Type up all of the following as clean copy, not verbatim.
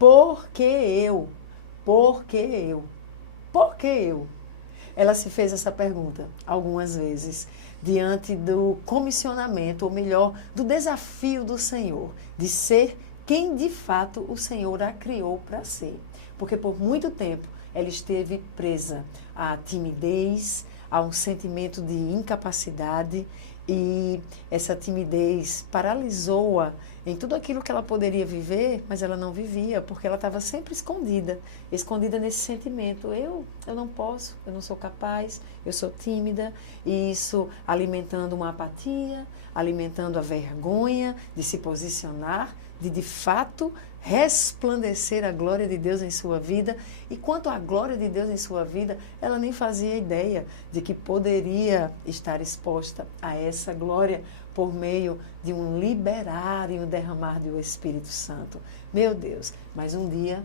Por que eu? Por que eu? Por que eu? Ela se fez essa pergunta algumas vezes, diante do comissionamento, ou melhor, do desafio do Senhor, de ser quem de fato o Senhor a criou para ser. Porque por muito tempo ela esteve presa à timidez, a um sentimento de incapacidade, e essa timidez paralisou-a em tudo aquilo que ela poderia viver, mas ela não vivia, porque ela estava sempre escondida nesse sentimento. Eu não posso, eu não sou capaz, eu sou tímida, e isso alimentando uma apatia, alimentando a vergonha de se posicionar, de fato resplandecer a glória de Deus em sua vida. E quanto à glória de Deus em sua vida, ela nem fazia ideia de que poderia estar exposta a essa glória por meio de um liberar e um derramar do Espírito Santo. Meu Deus, mas um dia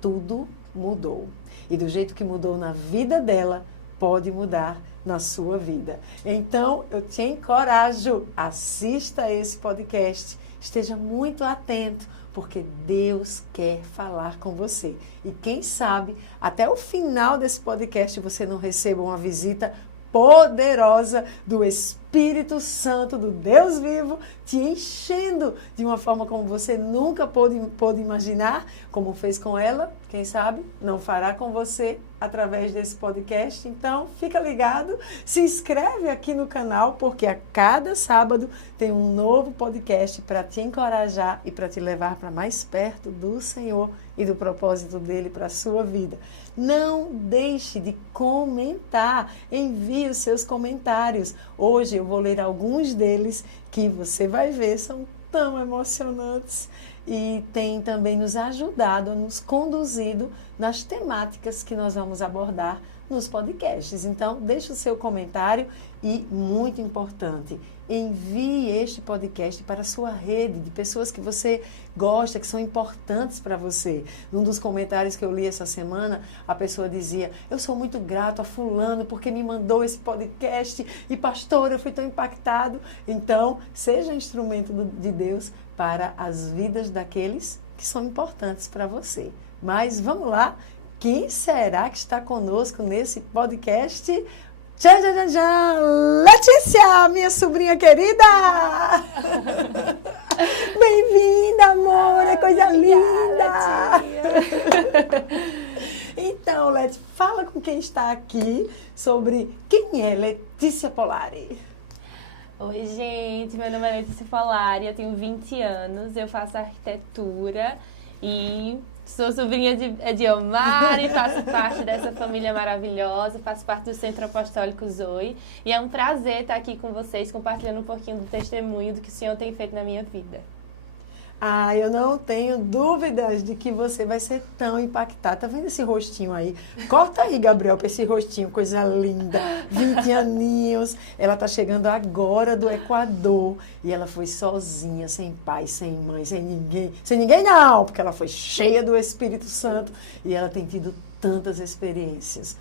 tudo mudou. E do jeito que mudou na vida dela, pode mudar na sua vida. Então, eu te encorajo, assista esse podcast, esteja muito atento, porque Deus quer falar com você. E quem sabe, até o final desse podcast, você não receba uma visita poderosa do Espírito Santo, do Deus vivo, te enchendo de uma forma como você nunca pôde imaginar, como fez com ela, quem sabe não fará com você através desse podcast. Então, fica ligado, se inscreve aqui no canal, porque a cada sábado tem um novo podcast para te encorajar e para te levar para mais perto do Senhor e do propósito dele para a sua vida. Não deixe de comentar, envie os seus comentários. Hoje eu vou ler alguns deles que você vai ver, são tão emocionantes e tem também nos ajudado, nos conduzido nas temáticas que nós vamos abordar nos podcasts. Então, deixe o seu comentário e, muito importante, envie este podcast para a sua rede de pessoas que você gosta, que são importantes para você. Num dos comentários que eu li essa semana, a pessoa dizia: eu sou muito grato a fulano porque me mandou esse podcast e, pastor, eu fui tão impactado. Então, seja instrumento de Deus para as vidas daqueles que são importantes para você. Mas vamos lá, quem será que está conosco nesse podcast? Tchau, tchau, tchau, tchau! Letícia, minha sobrinha querida! Bem-vinda, amor! É coisa linda! Então, Leti, fala com quem está aqui sobre quem é Letícia Polari. Oi, gente, meu nome é Letícia Polari, eu tenho 20 anos, eu faço arquitetura e sou sobrinha de Ediomar e faço parte dessa família maravilhosa, faço parte do Centro Apostólico Zoe. E é um prazer estar aqui com vocês, compartilhando um pouquinho do testemunho do que o Senhor tem feito na minha vida. Ah, eu não tenho dúvidas de que você vai ser tão impactada. Tá vendo esse rostinho aí? Corta aí, Gabriel, para esse rostinho, coisa linda. 20 aninhos. Ela tá chegando agora do Equador. E ela foi sozinha, sem pai, sem mãe, sem ninguém. Sem ninguém não, porque ela foi cheia do Espírito Santo. E ela tem tido tantas experiências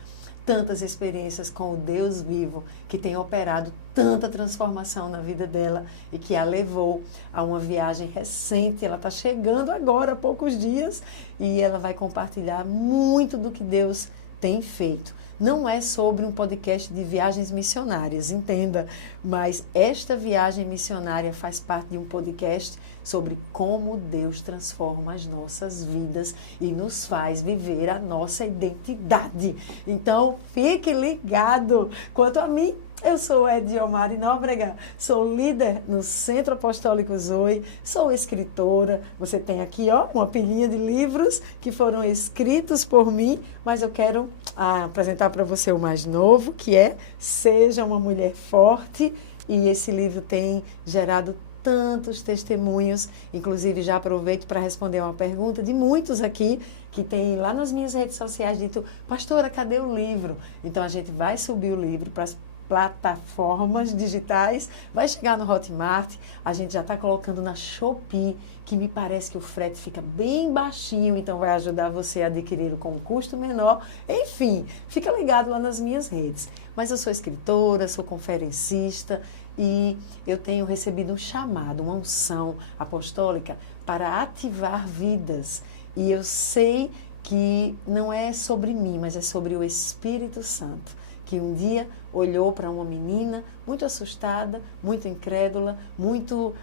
com o Deus vivo, que tem operado tanta transformação na vida dela e que a levou a uma viagem recente. Ela está chegando agora, há poucos dias, e ela vai compartilhar muito do que Deus tem feito. Não é sobre um podcast de viagens missionárias, entenda, mas esta viagem missionária faz parte de um podcast sobre como Deus transforma as nossas vidas e nos faz viver a nossa identidade. Então, fique ligado. Quanto a mim, eu sou Ediomar Nóbrega, sou líder no Centro Apostólico Zoe, sou escritora. Você tem aqui, ó, uma pilhinha de livros que foram escritos por mim, mas eu quero apresentar para você o mais novo, que é Seja uma Mulher Forte, e esse livro tem gerado tantos testemunhos. Inclusive, já aproveito para responder uma pergunta de muitos aqui que tem lá nas minhas redes sociais dito: pastora, cadê o livro? Então, a gente vai subir o livro para as plataformas digitais, vai chegar no Hotmart, a gente já está colocando na Shopee, que me parece que o frete fica bem baixinho, então vai ajudar você a adquirir com um custo menor. Enfim, fica ligado lá nas minhas redes. Mas eu sou escritora, sou conferencista e eu tenho recebido um chamado, uma unção apostólica para ativar vidas. E eu sei que não é sobre mim, mas é sobre o Espírito Santo, que um dia olhou para uma menina muito assustada, muito incrédula, muito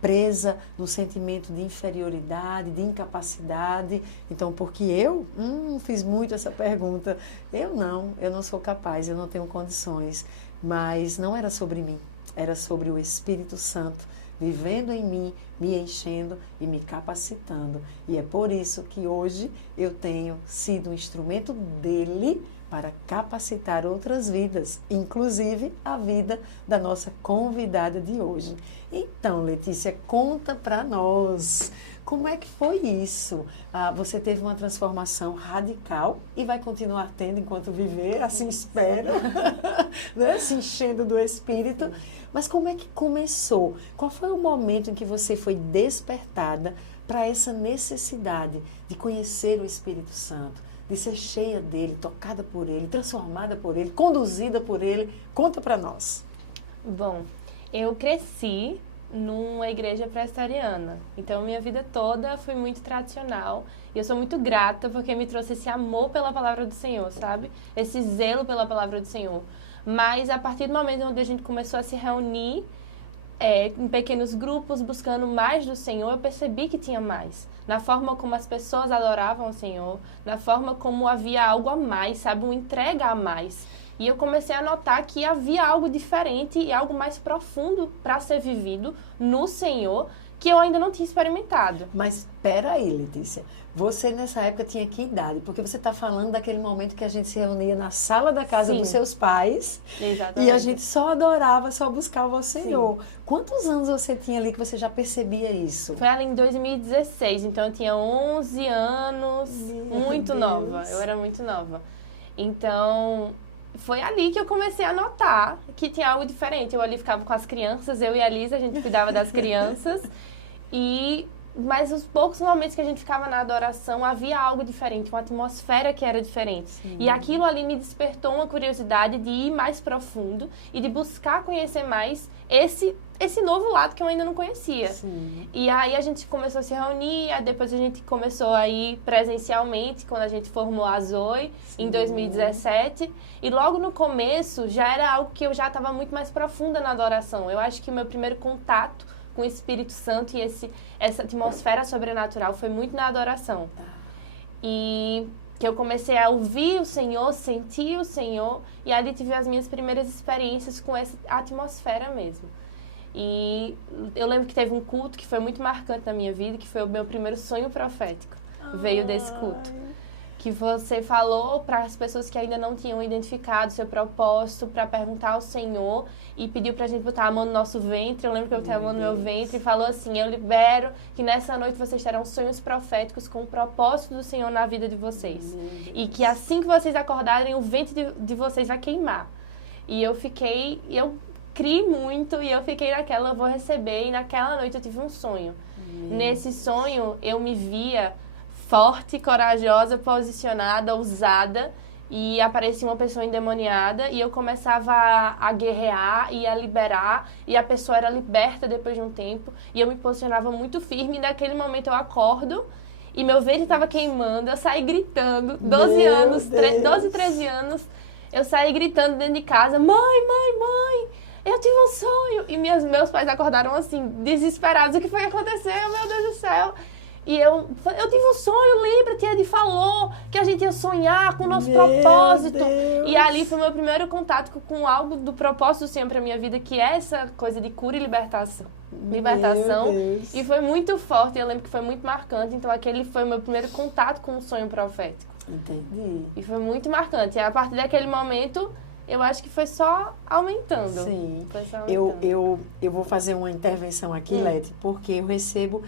presa no sentimento de inferioridade, de incapacidade. Então, porque eu fiz muito essa pergunta. Eu não sou capaz, eu não tenho condições. Mas não era sobre mim, era sobre o Espírito Santo vivendo em mim, me enchendo e me capacitando. E é por isso que hoje eu tenho sido um instrumento dele para capacitar outras vidas, inclusive a vida da nossa convidada de hoje. Então, Letícia, conta para nós, como é que foi isso? Você teve uma transformação radical e vai continuar tendo enquanto viver, assim espero, né? Se enchendo do Espírito. Mas como é que começou? Qual foi o momento em que você foi despertada para essa necessidade de conhecer o Espírito Santo, de ser cheia dele, tocada por ele, transformada por ele, conduzida por ele? Conta para nós. Bom, eu cresci numa igreja presbiteriana, então minha vida toda foi muito tradicional e eu sou muito grata porque me trouxe esse amor pela palavra do Senhor, sabe? Esse zelo pela palavra do Senhor. Mas a partir do momento onde a gente começou a se reunir em pequenos grupos, buscando mais do Senhor, eu percebi que tinha mais. Na forma como as pessoas adoravam o Senhor, na forma como havia algo a mais, sabe? Uma entrega a mais. E eu comecei a notar que havia algo diferente e algo mais profundo para ser vivido no Senhor, que eu ainda não tinha experimentado. Mas espera aí, Letícia. Você nessa época tinha que idade? Porque você está falando daquele momento que a gente se reunia na sala da casa dos seus pais. Exatamente. E a gente só adorava, só buscava o Senhor. Sim. Quantos anos você tinha ali que você já percebia isso? Foi ali em 2016, então eu tinha 11 anos, muito nova. Eu era muito nova. Então, foi ali que eu comecei a notar que tinha algo diferente. Eu ali ficava com as crianças, eu e a Lisa, a gente cuidava das crianças. Mas os poucos momentos que a gente ficava na adoração, havia algo diferente, uma atmosfera que era diferente. Sim. E aquilo ali me despertou uma curiosidade de ir mais profundo e de buscar conhecer mais esse novo lado que eu ainda não conhecia. Sim. E aí a gente começou a se reunir, depois a gente começou a ir presencialmente, quando a gente formou a Zoe, em 2017. E logo no começo já era algo que eu já estava muito mais profunda na adoração. Eu acho que o meu primeiro contato com o Espírito Santo e essa atmosfera sobrenatural foi muito na adoração. E que eu comecei a ouvir o Senhor, sentir o Senhor, e ali tive as minhas primeiras experiências com essa atmosfera mesmo. E eu lembro que teve um culto que foi muito marcante na minha vida, que foi o meu primeiro sonho profético. Veio desse culto. Que você falou para as pessoas que ainda não tinham identificado seu propósito, para perguntar ao Senhor, e pediu para a gente botar a mão no nosso ventre. Eu lembro que eu botei a mão no meu ventre e falou assim: eu libero que nessa noite vocês terão sonhos proféticos com o propósito do Senhor na vida de vocês. E que assim que vocês acordarem, o ventre de vocês vai queimar. E eu criei muito, e eu fiquei naquela, eu vou receber, e naquela noite eu tive um sonho. Nesse sonho, eu me via forte, corajosa, posicionada, ousada, e aparecia uma pessoa endemoniada e eu começava a guerrear e a liberar, e a pessoa era liberta depois de um tempo, e eu me posicionava muito firme, e naquele momento eu acordo e meu ventre estava queimando, eu saí gritando, 12, 13 anos, eu saí gritando dentro de casa: mãe, eu tive um sonho, e meus pais acordaram assim, desesperados: o que foi que aconteceu, meu Deus do céu? E eu tive um sonho, lembra, tia Edi falou que a gente ia sonhar com o nosso propósito. Deus. E ali foi o meu primeiro contato com algo do propósito do Senhor para minha vida, que é essa coisa de cura e libertação. E foi muito forte, eu lembro que foi muito marcante. Então aquele foi o meu primeiro contato com o sonho profético. Entendi. E foi muito marcante. E a partir daquele momento, eu acho que foi só aumentando. Sim. Foi só aumentando. Eu vou fazer uma intervenção aqui, Leti, porque eu recebo...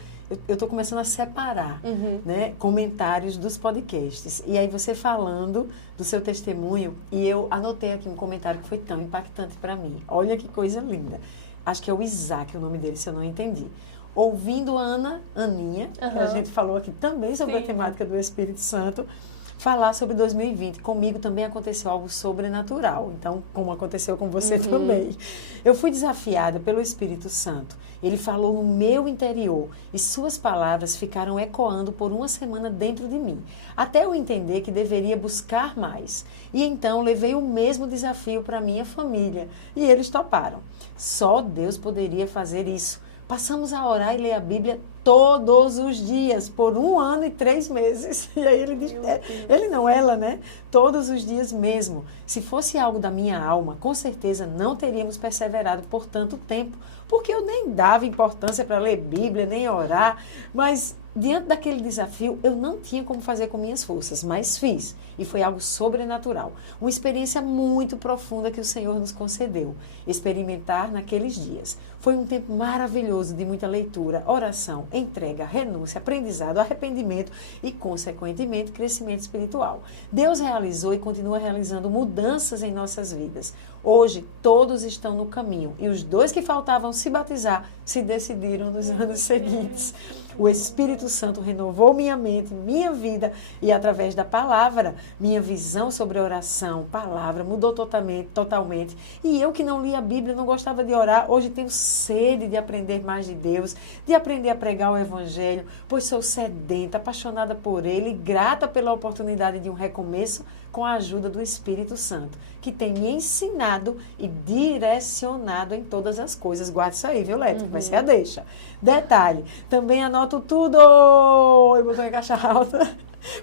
Eu estou começando a separar né, comentários dos podcasts. E aí você falando do seu testemunho, e eu anotei aqui um comentário que foi tão impactante para mim. Olha que coisa linda. Acho que é o Isaac, o nome dele, se eu não entendi. Ouvindo Aninha, que a gente falou aqui também sobre a temática do Espírito Santo, falar sobre 2020. Comigo também aconteceu algo sobrenatural. Então, como aconteceu com você também. Eu fui desafiada pelo Espírito Santo. Ele falou no meu interior e suas palavras ficaram ecoando por uma semana dentro de mim, até eu entender que deveria buscar mais. E então levei o mesmo desafio para minha família e eles toparam. Só Deus poderia fazer isso. Passamos a orar e ler a Bíblia todos os dias, por 1 ano e 3 meses. E aí ele diz, ele não, ela, né? Todos os dias mesmo. Se fosse algo da minha alma, com certeza não teríamos perseverado por tanto tempo, porque eu nem dava importância para ler Bíblia, nem orar, mas diante daquele desafio, eu não tinha como fazer com minhas forças, mas fiz. E foi algo sobrenatural. Uma experiência muito profunda que o Senhor nos concedeu. Experimentar naqueles dias. Foi um tempo maravilhoso de muita leitura, oração, entrega, renúncia, aprendizado, arrependimento e, consequentemente, crescimento espiritual. Deus realizou e continua realizando mudanças em nossas vidas. Hoje, todos estão no caminho. E os 2 que faltavam se batizar se decidiram nos anos seguintes. O Espírito Santo renovou minha mente, minha vida e através da palavra, minha visão sobre oração, palavra, mudou totalmente. E eu que não lia a Bíblia, não gostava de orar, hoje tenho sede de aprender mais de Deus, de aprender a pregar o Evangelho, pois sou sedenta, apaixonada por Ele e grata pela oportunidade de um recomeço com a ajuda do Espírito Santo, que tem me ensinado e direcionado em todas as coisas. Guarda isso aí, viu, Leto? Vai ser a deixa. Detalhe, também anoto tudo, e botou em caixa alta,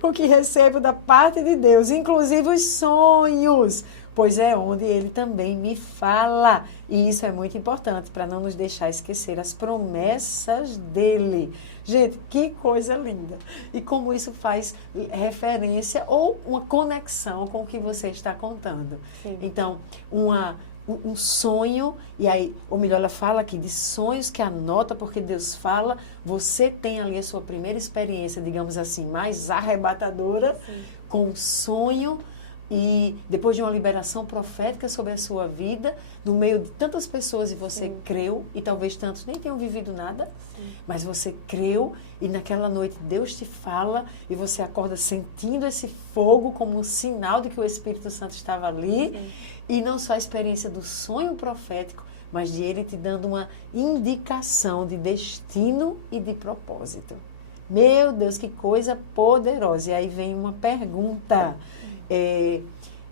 o que recebo da parte de Deus, inclusive os sonhos, pois é onde Ele também me fala. E isso é muito importante para não nos deixar esquecer as promessas dEle. Gente, que coisa linda! E como isso faz referência ou uma conexão com o que você está contando. Sim. Então, um sonho, e aí, ou melhor, ela fala aqui de sonhos que anota, porque Deus fala, você tem ali a sua primeira experiência, digamos assim, mais arrebatadora, sim, com um sonho, e depois de uma liberação profética sobre a sua vida, no meio de tantas pessoas, e você sim, creu, e talvez tantos nem tenham vivido nada, sim, mas você creu, e naquela noite Deus te fala, e você acorda sentindo esse fogo como um sinal de que o Espírito Santo estava ali, sim, e não só a experiência do sonho profético, mas de Ele te dando uma indicação de destino e de propósito. Meu Deus, que coisa poderosa! E aí vem uma pergunta.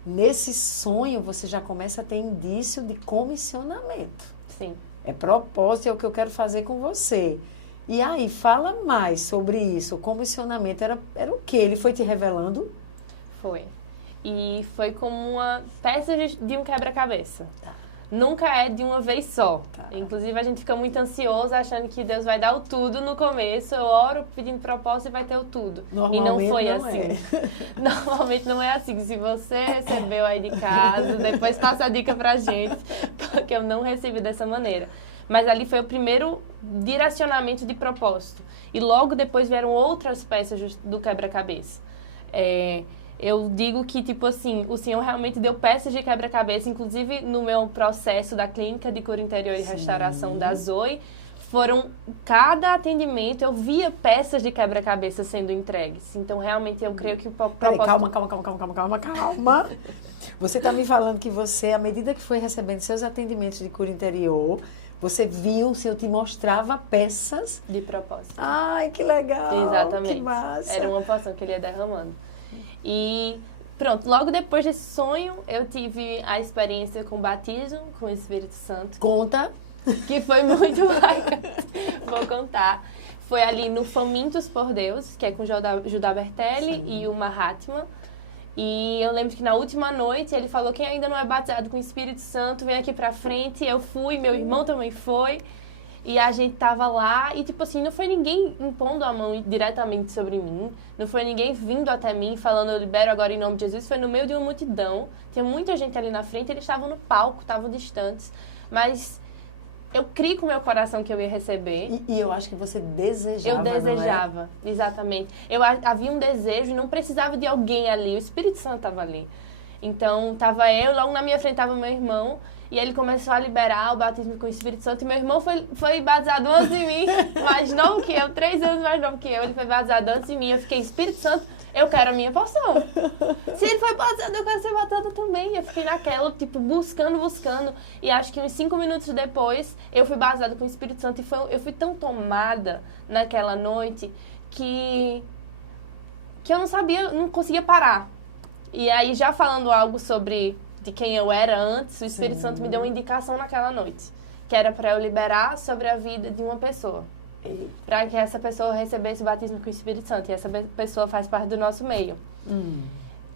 Nesse sonho, você já começa a ter indício de comissionamento. Sim. É propósito, é o que eu quero fazer com você. E aí, fala mais sobre isso. O comissionamento era o quê? Ele foi te revelando? Foi. E foi como uma peça de um quebra-cabeça. Tá. Nunca é de uma vez só. Tá. Inclusive, a gente fica muito ansioso achando que Deus vai dar o tudo no começo. Eu oro pedindo propósito e vai ter o tudo. E não foi assim. Normalmente não é assim. Se você recebeu aí de casa, depois passa a dica pra gente, porque eu não recebi dessa maneira. Mas ali foi o primeiro direcionamento de propósito. E logo depois vieram outras peças do quebra-cabeça. Eu digo que, tipo assim, o Senhor realmente deu peças de quebra-cabeça, inclusive no meu processo da clínica de cura interior e restauração da Zoe, cada atendimento, eu via peças de quebra-cabeça sendo entregues. Então, realmente, eu creio que o propósito... Peraí, calma. Você está me falando que você, à medida que foi recebendo seus atendimentos de cura interior, você viu, o Senhor te mostrava peças... De propósito. Ai, que legal! Exatamente. Que massa! Era uma porção que Ele ia derramando. E pronto, logo depois desse sonho, eu tive a experiência com o batismo, com o Espírito Santo. Conta! Que foi muito bacana. Vou contar. Foi ali no Famintos por Deus, que é com Judá Bertelli, sim, e o Mahatma. E eu lembro que na última noite ele falou: quem ainda não é batizado com o Espírito Santo, vem aqui pra frente. Eu fui, meu irmão também foi. E a gente tava lá e, tipo assim, não foi ninguém impondo a mão diretamente sobre mim. Não foi ninguém vindo até mim falando, eu libero agora em nome de Jesus. Foi no meio de uma multidão. Tinha muita gente ali na frente, eles estavam no palco, estavam distantes. Mas eu criei com o meu coração que eu ia receber. E eu acho que você desejava, eu desejava, não é? Exatamente. Havia um desejo e não precisava de alguém ali. O Espírito Santo estava ali. Então, tava eu, logo na minha frente estava meu irmão. E ele começou a liberar o batismo com o Espírito Santo. E meu irmão foi batizado antes de mim, mais novo que eu, 3 anos mais novo que eu. Ele foi batizado antes de mim. Eu fiquei, Espírito Santo, eu quero a minha porção. Se ele foi batizado, eu quero ser batizada também. Eu fiquei naquela, tipo, buscando. E acho que uns 5 minutos depois, eu fui batizada com o Espírito Santo. E eu fui tão tomada naquela noite que eu não sabia, não conseguia parar. E aí, já falando algo sobre de quem eu era antes, o Espírito Santo me deu uma indicação naquela noite. Que era para eu liberar sobre a vida de uma pessoa. Para que essa pessoa recebesse o batismo com o Espírito Santo. E essa pessoa faz parte do nosso meio.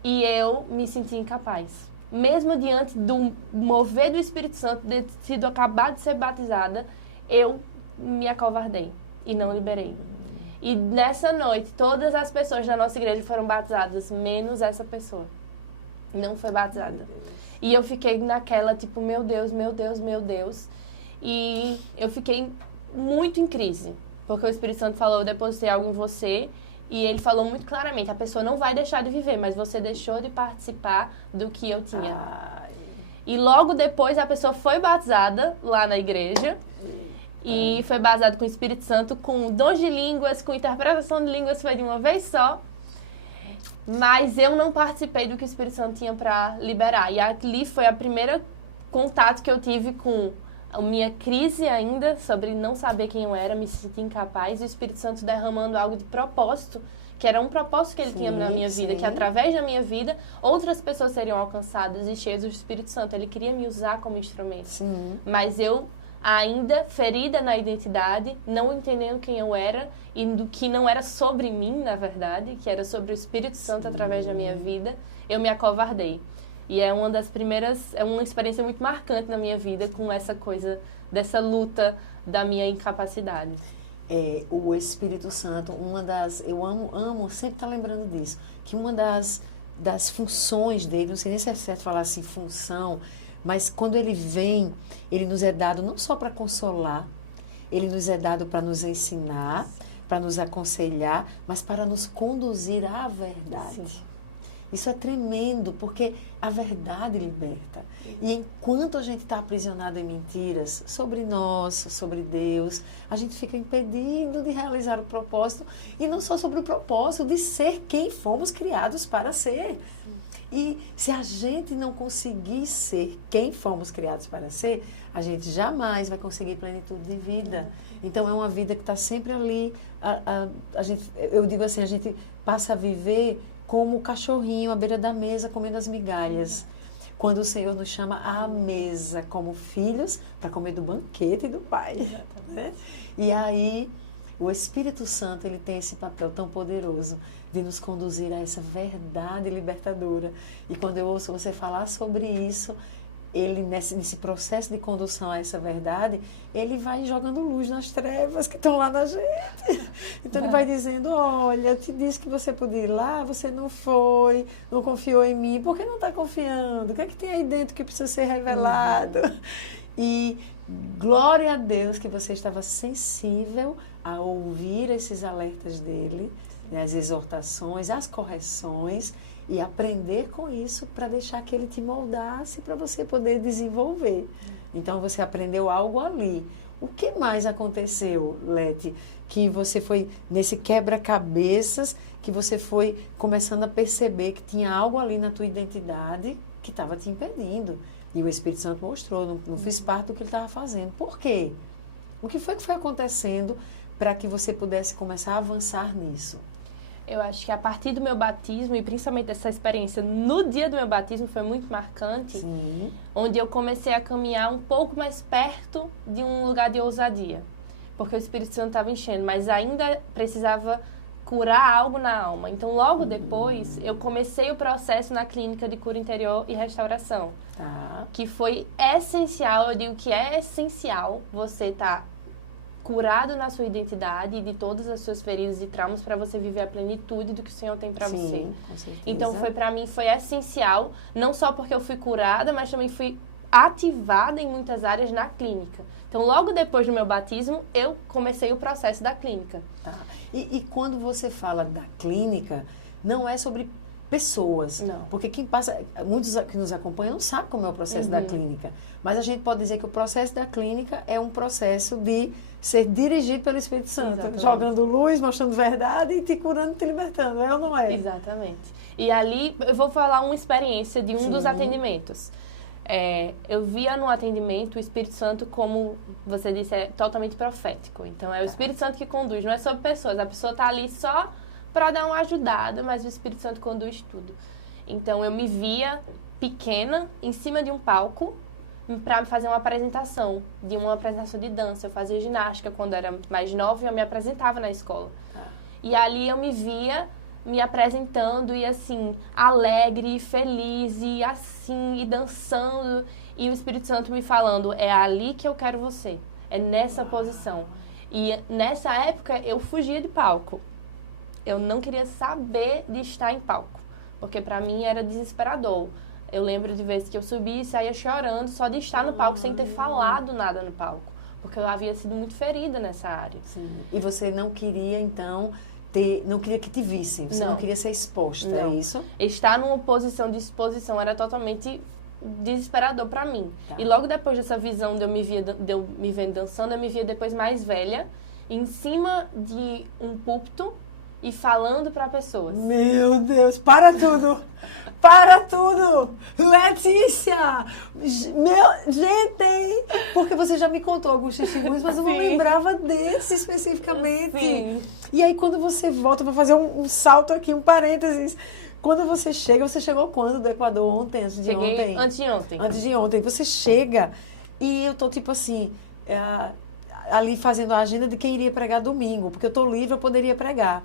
E eu me senti incapaz. Mesmo diante do mover do Espírito Santo, de sido acabado de ser batizada, eu me acovardei e não liberei. E nessa noite, todas as pessoas da nossa igreja foram batizadas, menos essa pessoa. Não foi batizada. E eu fiquei naquela, tipo, meu Deus. E eu fiquei muito em crise. Porque o Espírito Santo falou, eu depositei algo em você. E ele falou muito claramente, a pessoa não vai deixar de viver, mas você deixou de participar do que eu tinha. E logo depois a pessoa foi batizada lá na igreja. E foi batizada com o Espírito Santo, com dons de línguas, com interpretação de línguas, foi de uma vez só. Mas eu não participei do que o Espírito Santo tinha para liberar. E ali foi a primeira contato que eu tive com a minha crise ainda, sobre não saber quem eu era, me sentir incapaz. E o Espírito Santo derramando algo de propósito, que era um propósito que ele tinha na minha vida, que através da minha vida, outras pessoas seriam alcançadas e cheias do Espírito Santo. Ele queria me usar como instrumento. Mas eu, ainda ferida na identidade, não entendendo quem eu era e do que não era sobre mim, na verdade, que era sobre o Espírito Santo através da minha vida, eu me acovardei. E é uma das primeiras, é uma experiência muito marcante na minha vida com essa coisa, dessa luta da minha incapacidade. O Espírito Santo, eu amo sempre estar lembrando disso, que uma das funções dele, não sei nem se é certo falar assim, função, mas quando ele vem, ele nos é dado não só para consolar, ele nos é dado para nos ensinar, para nos aconselhar, mas para nos conduzir à verdade. Sim. Isso é tremendo, porque a verdade liberta. E enquanto a gente está aprisionado em mentiras sobre nós, sobre Deus, a gente fica impedido de realizar o propósito, e não só sobre o propósito de ser quem fomos criados para ser. E se a gente não conseguir ser quem fomos criados para ser, a gente jamais vai conseguir plenitude de vida. Então, é uma vida que está sempre ali. Eu digo assim, a gente passa a viver como o cachorrinho à beira da mesa, comendo as migalhas. Quando o Senhor nos chama à mesa como filhos, para comer do banquete do Pai. Né? E aí, o Espírito Santo, ele tem esse papel tão poderoso de nos conduzir a essa verdade libertadora. E quando eu ouço você falar sobre isso, ele nesse processo de condução a essa verdade, ele vai jogando luz nas trevas que estão lá na gente. Então ele vai dizendo, olha, eu te disse que você podia ir lá, você não foi, não confiou em mim, por que não está confiando? O que é que tem aí dentro que precisa ser revelado? E glória a Deus que você estava sensível a ouvir esses alertas dele, as exortações, as correções, e aprender com isso para deixar que ele te moldasse para você poder desenvolver. Então, você aprendeu algo ali. O que mais aconteceu, Leti, que você foi nesse quebra-cabeças, que você foi começando a perceber que tinha algo ali na tua identidade que estava te impedindo? E o Espírito Santo mostrou, não fiz parte do que ele estava fazendo. Por quê? O que foi acontecendo para que você pudesse começar a avançar nisso? Eu acho que a partir do meu batismo, e principalmente essa experiência no dia do meu batismo, foi muito marcante. Sim. Onde eu comecei a caminhar um pouco mais perto de um lugar de ousadia. Porque o Espírito Santo estava enchendo, mas ainda precisava curar algo na alma. Então, logo depois, eu comecei o processo na clínica de cura interior e restauração. Tá. Que foi essencial, eu digo que é essencial você estar curado na sua identidade e de todas as suas feridas e traumas para você viver a plenitude do que o Senhor tem para você. Com certeza. Então, para mim, foi essencial, não só porque eu fui curada, mas também fui ativada em muitas áreas na clínica. Então, logo depois do meu batismo, eu comecei o processo da clínica. Tá. E quando você fala da clínica, não é sobre pessoas. Não. Porque quem passa, muitos que nos acompanham não sabem como é o processo da clínica. Mas a gente pode dizer que o processo da clínica é um processo de ser dirigido pelo Espírito Santo. Exatamente. Jogando luz, mostrando verdade e te curando, te libertando. É ou não é? Exatamente. E ali, eu vou falar uma experiência de um Sim. dos atendimentos. Eu via no atendimento o Espírito Santo, como você disse, é totalmente profético. Então, é o Espírito Santo que conduz, não é sobre pessoas. A pessoa está ali só para dar uma ajudada, mas o Espírito Santo conduz tudo. Então, eu me via pequena, em cima de um palco, para fazer uma apresentação de dança. Eu fazia ginástica quando era mais nova e eu me apresentava na escola. E ali eu me via me apresentando e assim, alegre, feliz e assim, e dançando. E o Espírito Santo me falando, é ali que eu quero você, é nessa posição. E nessa época eu fugia de palco. Eu não queria saber de estar em palco, porque para mim era desesperador. Eu lembro de vezes que eu subia e saía chorando só de estar no palco, sem ter falado nada no palco, porque eu havia sido muito ferida nessa área. Sim. E você não queria, então, não queria que te vissem, você não queria ser exposta, Não. é isso? Estar numa posição de exposição era totalmente desesperador para mim. Tá. E logo depois dessa visão de eu me vendo dançando, eu me via depois mais velha, em cima de um púlpito e falando para pessoas. Meu Deus, para tudo! Para tudo! Letícia! Gente! Porque você já me contou alguns testemunhos, mas eu não Sim. lembrava desse especificamente. Sim. E aí, quando você volta, vou fazer um salto aqui, um parênteses. Quando você chegou quando do Equador? Ontem, antes de Cheguei ontem? antes de ontem. Antes de ontem. Você chega e eu tô tipo assim, ali fazendo a agenda de quem iria pregar domingo, porque eu tô livre, eu poderia pregar.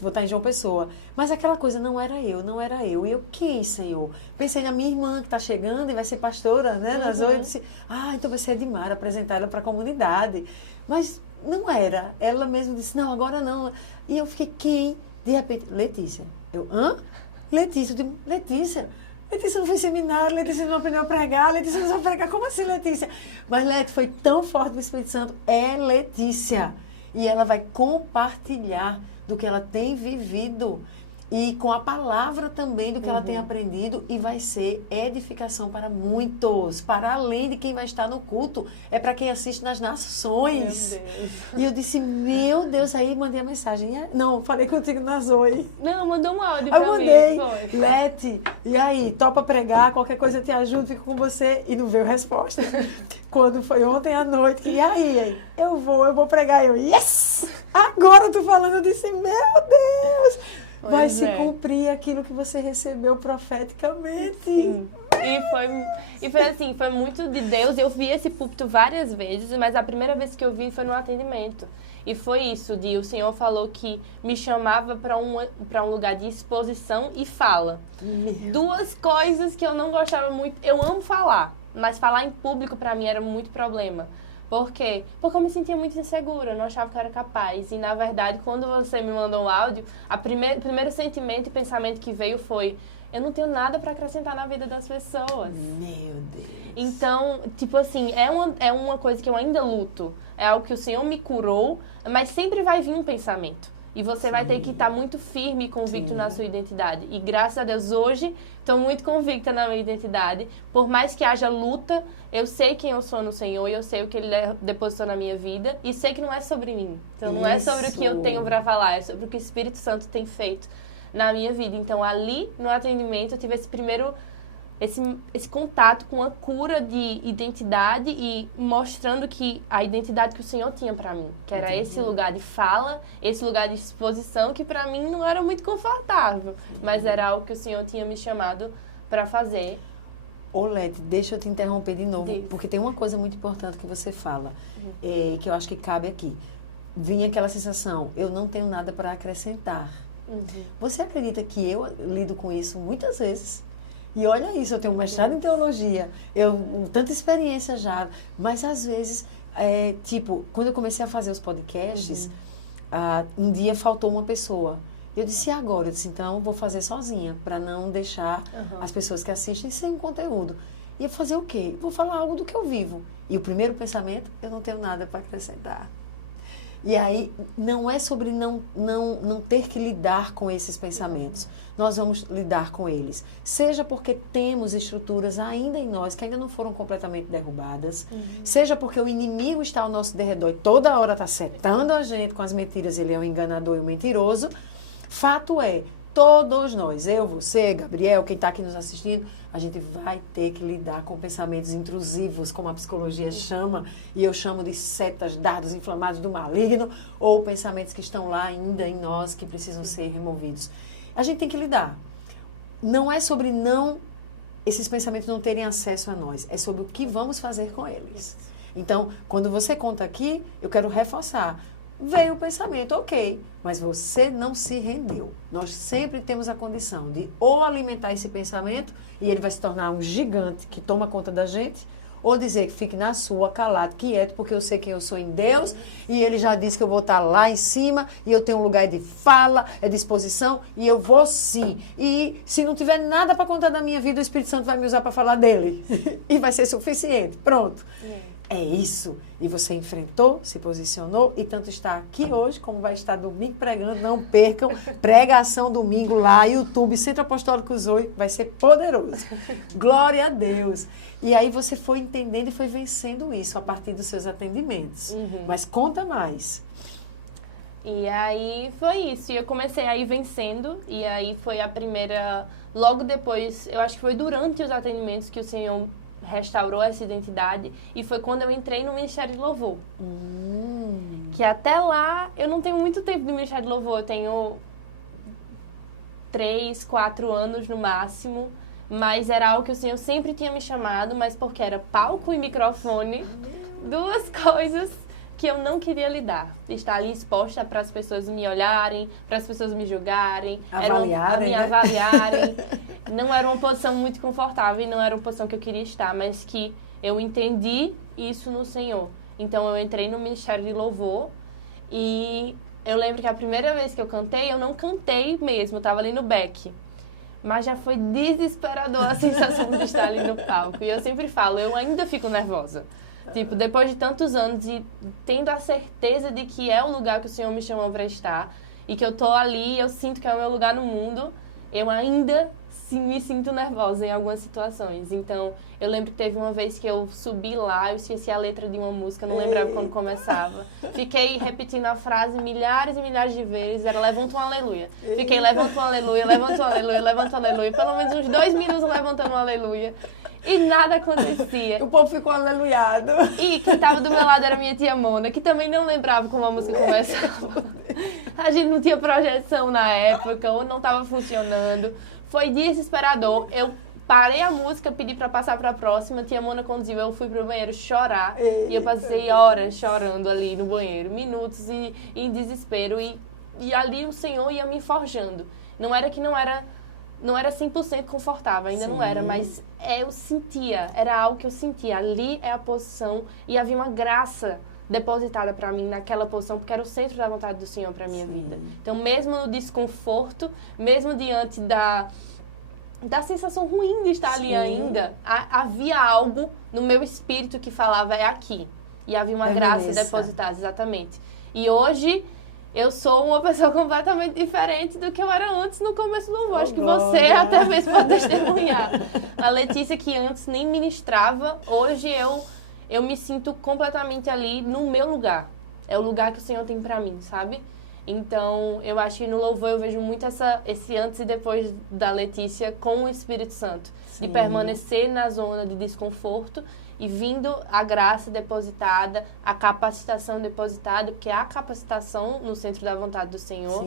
Vou estar em João Pessoa. Mas aquela coisa, não era eu. E eu, quem, Senhor? Pensei na minha irmã que tá chegando e vai ser pastora, né? Nas 8, eu disse, então vai ser Edmar, apresentar ela para a comunidade. Mas não era. Ela mesma disse, não, agora não. E eu fiquei, quem? De repente, Letícia. Eu, hã? Letícia. Eu digo, Letícia não fez seminário, Letícia não aprendeu a pregar, Letícia não sabe pregar. Como assim, Letícia? Mas Letícia foi tão forte no Espírito Santo. É Letícia. E ela vai compartilhar do que ela tem vivido. E com a palavra também do que ela tem aprendido. E vai ser edificação para muitos. Para além de quem vai estar no culto. É para quem assiste nas nações. Meu Deus. E eu disse, meu Deus. Aí mandei a mensagem. Não, falei contigo na Zoe. Não, mandou um áudio Eu pra mandei, mim. Foi. Leti, e aí, topa pregar, qualquer coisa eu te ajudo, fico com você. E não veio resposta. Quando foi ontem à noite, e aí, eu vou pregar. Eu, yes! Agora eu tô falando, eu disse, meu Deus! Vai se cumprir aquilo que você recebeu profeticamente. Sim. E foi assim, foi muito de Deus. Eu vi esse púlpito várias vezes, mas a primeira vez que eu vi foi no atendimento. E foi isso, o Senhor falou que me chamava para um lugar de exposição e fala. Duas coisas que eu não gostava muito. Eu amo falar, mas falar em público para mim era muito problema. Por quê? Porque eu me sentia muito insegura, eu não achava que eu era capaz. E, na verdade, quando você me mandou um áudio, o primeiro sentimento e pensamento que veio foi: eu não tenho nada para acrescentar na vida das pessoas. Meu Deus. Então, tipo assim, é uma coisa que eu ainda luto. É algo que o Senhor me curou, mas sempre vai vir um pensamento. E você vai ter que estar muito firme e convicto na sua identidade. E graças a Deus, hoje, estou muito convicta na minha identidade. Por mais que haja luta, eu sei quem eu sou no Senhor e eu sei o que Ele depositou na minha vida. E sei que não é sobre mim. Então, não é sobre o que eu tenho para falar, é sobre o que o Espírito Santo tem feito na minha vida. Então, ali, no atendimento, eu tive esse contato com a cura de identidade e mostrando que a identidade que o Senhor tinha para mim, que era esse lugar de fala, esse lugar de exposição que para mim não era muito confortável, mas era algo que o Senhor tinha me chamado para fazer. Leti, deixa eu te interromper de novo, porque tem uma coisa muito importante que você fala, que eu acho que cabe aqui. Vinha aquela sensação, eu não tenho nada para acrescentar. Você acredita que eu lido com isso muitas vezes? E olha isso, eu tenho um mestrado em teologia, tanta experiência já, mas às vezes, quando eu comecei a fazer os podcasts, um dia faltou uma pessoa. Eu disse, e agora? Eu disse, então, vou fazer sozinha, para não deixar as pessoas que assistem sem um conteúdo. E eu vou fazer o quê? Vou falar algo do que eu vivo. E o primeiro pensamento, eu não tenho nada para acrescentar. E aí, não é sobre não ter que lidar com esses pensamentos. Nós vamos lidar com eles. Seja porque temos estruturas ainda em nós que ainda não foram completamente derrubadas. Seja porque o inimigo está ao nosso derredor e toda hora está setando a gente com as mentiras. Ele é um enganador e um mentiroso. Fato é, todos nós, eu, você, Gabriel, quem está aqui nos assistindo, a gente vai ter que lidar com pensamentos intrusivos, como a psicologia chama, e eu chamo de setas, dardos inflamados do maligno, ou pensamentos que estão lá ainda em nós, que precisam ser removidos. A gente tem que lidar. Não é sobre esses pensamentos não terem acesso a nós, é sobre o que vamos fazer com eles. Então, quando você conta aqui, eu quero reforçar. Veio o pensamento, ok, mas você não se rendeu. Nós sempre temos a condição de ou alimentar esse pensamento e ele vai se tornar um gigante que toma conta da gente, ou dizer que fique na sua, calado, quieto, porque eu sei quem eu sou em Deus e ele já disse que eu vou estar lá em cima e eu tenho um lugar de fala, é disposição e eu vou sim. E se não tiver nada para contar da minha vida, o Espírito Santo vai me usar para falar dele e vai ser suficiente. Pronto. É isso. E você enfrentou, se posicionou e tanto está aqui hoje como vai estar domingo pregando. Não percam. Pregação domingo lá, YouTube, Centro Apostólico Zoe. Vai ser poderoso. Glória a Deus. E aí você foi entendendo e foi vencendo isso a partir dos seus atendimentos. Mas conta mais. E aí foi isso. E eu comecei a ir vencendo. E aí foi a primeira... Logo depois, eu acho que foi durante os atendimentos que o Senhor restaurou essa identidade e foi quando eu entrei no Ministério de Louvor. Que até lá, eu não tenho muito tempo no Ministério de Louvor, eu tenho 3, 4 anos no máximo, mas era algo que o Senhor sempre tinha me chamado, mas porque era palco e microfone, duas coisas que eu não queria lidar. Estar ali exposta para as pessoas me olharem, para as pessoas me julgarem, avaliarem, me avaliarem. Não era uma posição muito confortável e não era uma posição que eu queria estar, mas que eu entendi isso no Senhor. Então eu entrei no Ministério de Louvor e eu lembro que a primeira vez que eu cantei, eu não cantei mesmo, eu estava ali no back. Mas já foi desesperador a sensação de estar ali no palco. E eu sempre falo, eu ainda fico nervosa. Tipo, depois de tantos anos e tendo a certeza de que é o lugar que o Senhor me chamou para estar e que eu tô ali, eu sinto que é o meu lugar no mundo, eu ainda me sinto nervosa em algumas situações. Então, eu lembro que teve uma vez que eu subi lá, eu esqueci a letra de uma música, não lembrava quando começava. Fiquei repetindo a frase milhares e milhares de vezes, era levanta um aleluia. Fiquei levanta um aleluia, levanta um aleluia, levanta um aleluia, pelo menos uns 2 minutos levantando um aleluia. E nada acontecia. O povo ficou aleluiado. E quem estava do meu lado era minha tia Mona, que também não lembrava como a música começava. A gente não tinha projeção na época, ou não estava funcionando. Foi desesperador. Eu parei a música, pedi para passar para a próxima. Tia Mona conduziu, eu fui pro banheiro chorar. E eu passei horas chorando ali no banheiro, minutos e em desespero. E ali o Senhor ia me forjando. Não era que não era 100% confortável, ainda não era, mas eu sentia, era algo que eu sentia. Ali é a posição e havia uma graça depositada para mim naquela posição, porque era o centro da vontade do Senhor para minha vida. Então, mesmo no desconforto, mesmo diante da sensação ruim de estar ali ainda, havia algo no meu espírito que falava, é aqui. E havia uma graça depositada, exatamente. E hoje eu sou uma pessoa completamente diferente do que eu era antes no começo do louvor. Acho que você até mesmo pode testemunhar. A Letícia, que antes nem ministrava, hoje eu me sinto completamente ali no meu lugar. É o lugar que o Senhor tem pra mim, sabe? Então, eu acho que no louvor eu vejo muito esse antes e depois da Letícia com o Espírito Santo. De permanecer na zona de desconforto e vindo a graça depositada, a capacitação depositada, porque há capacitação no centro da vontade do Senhor,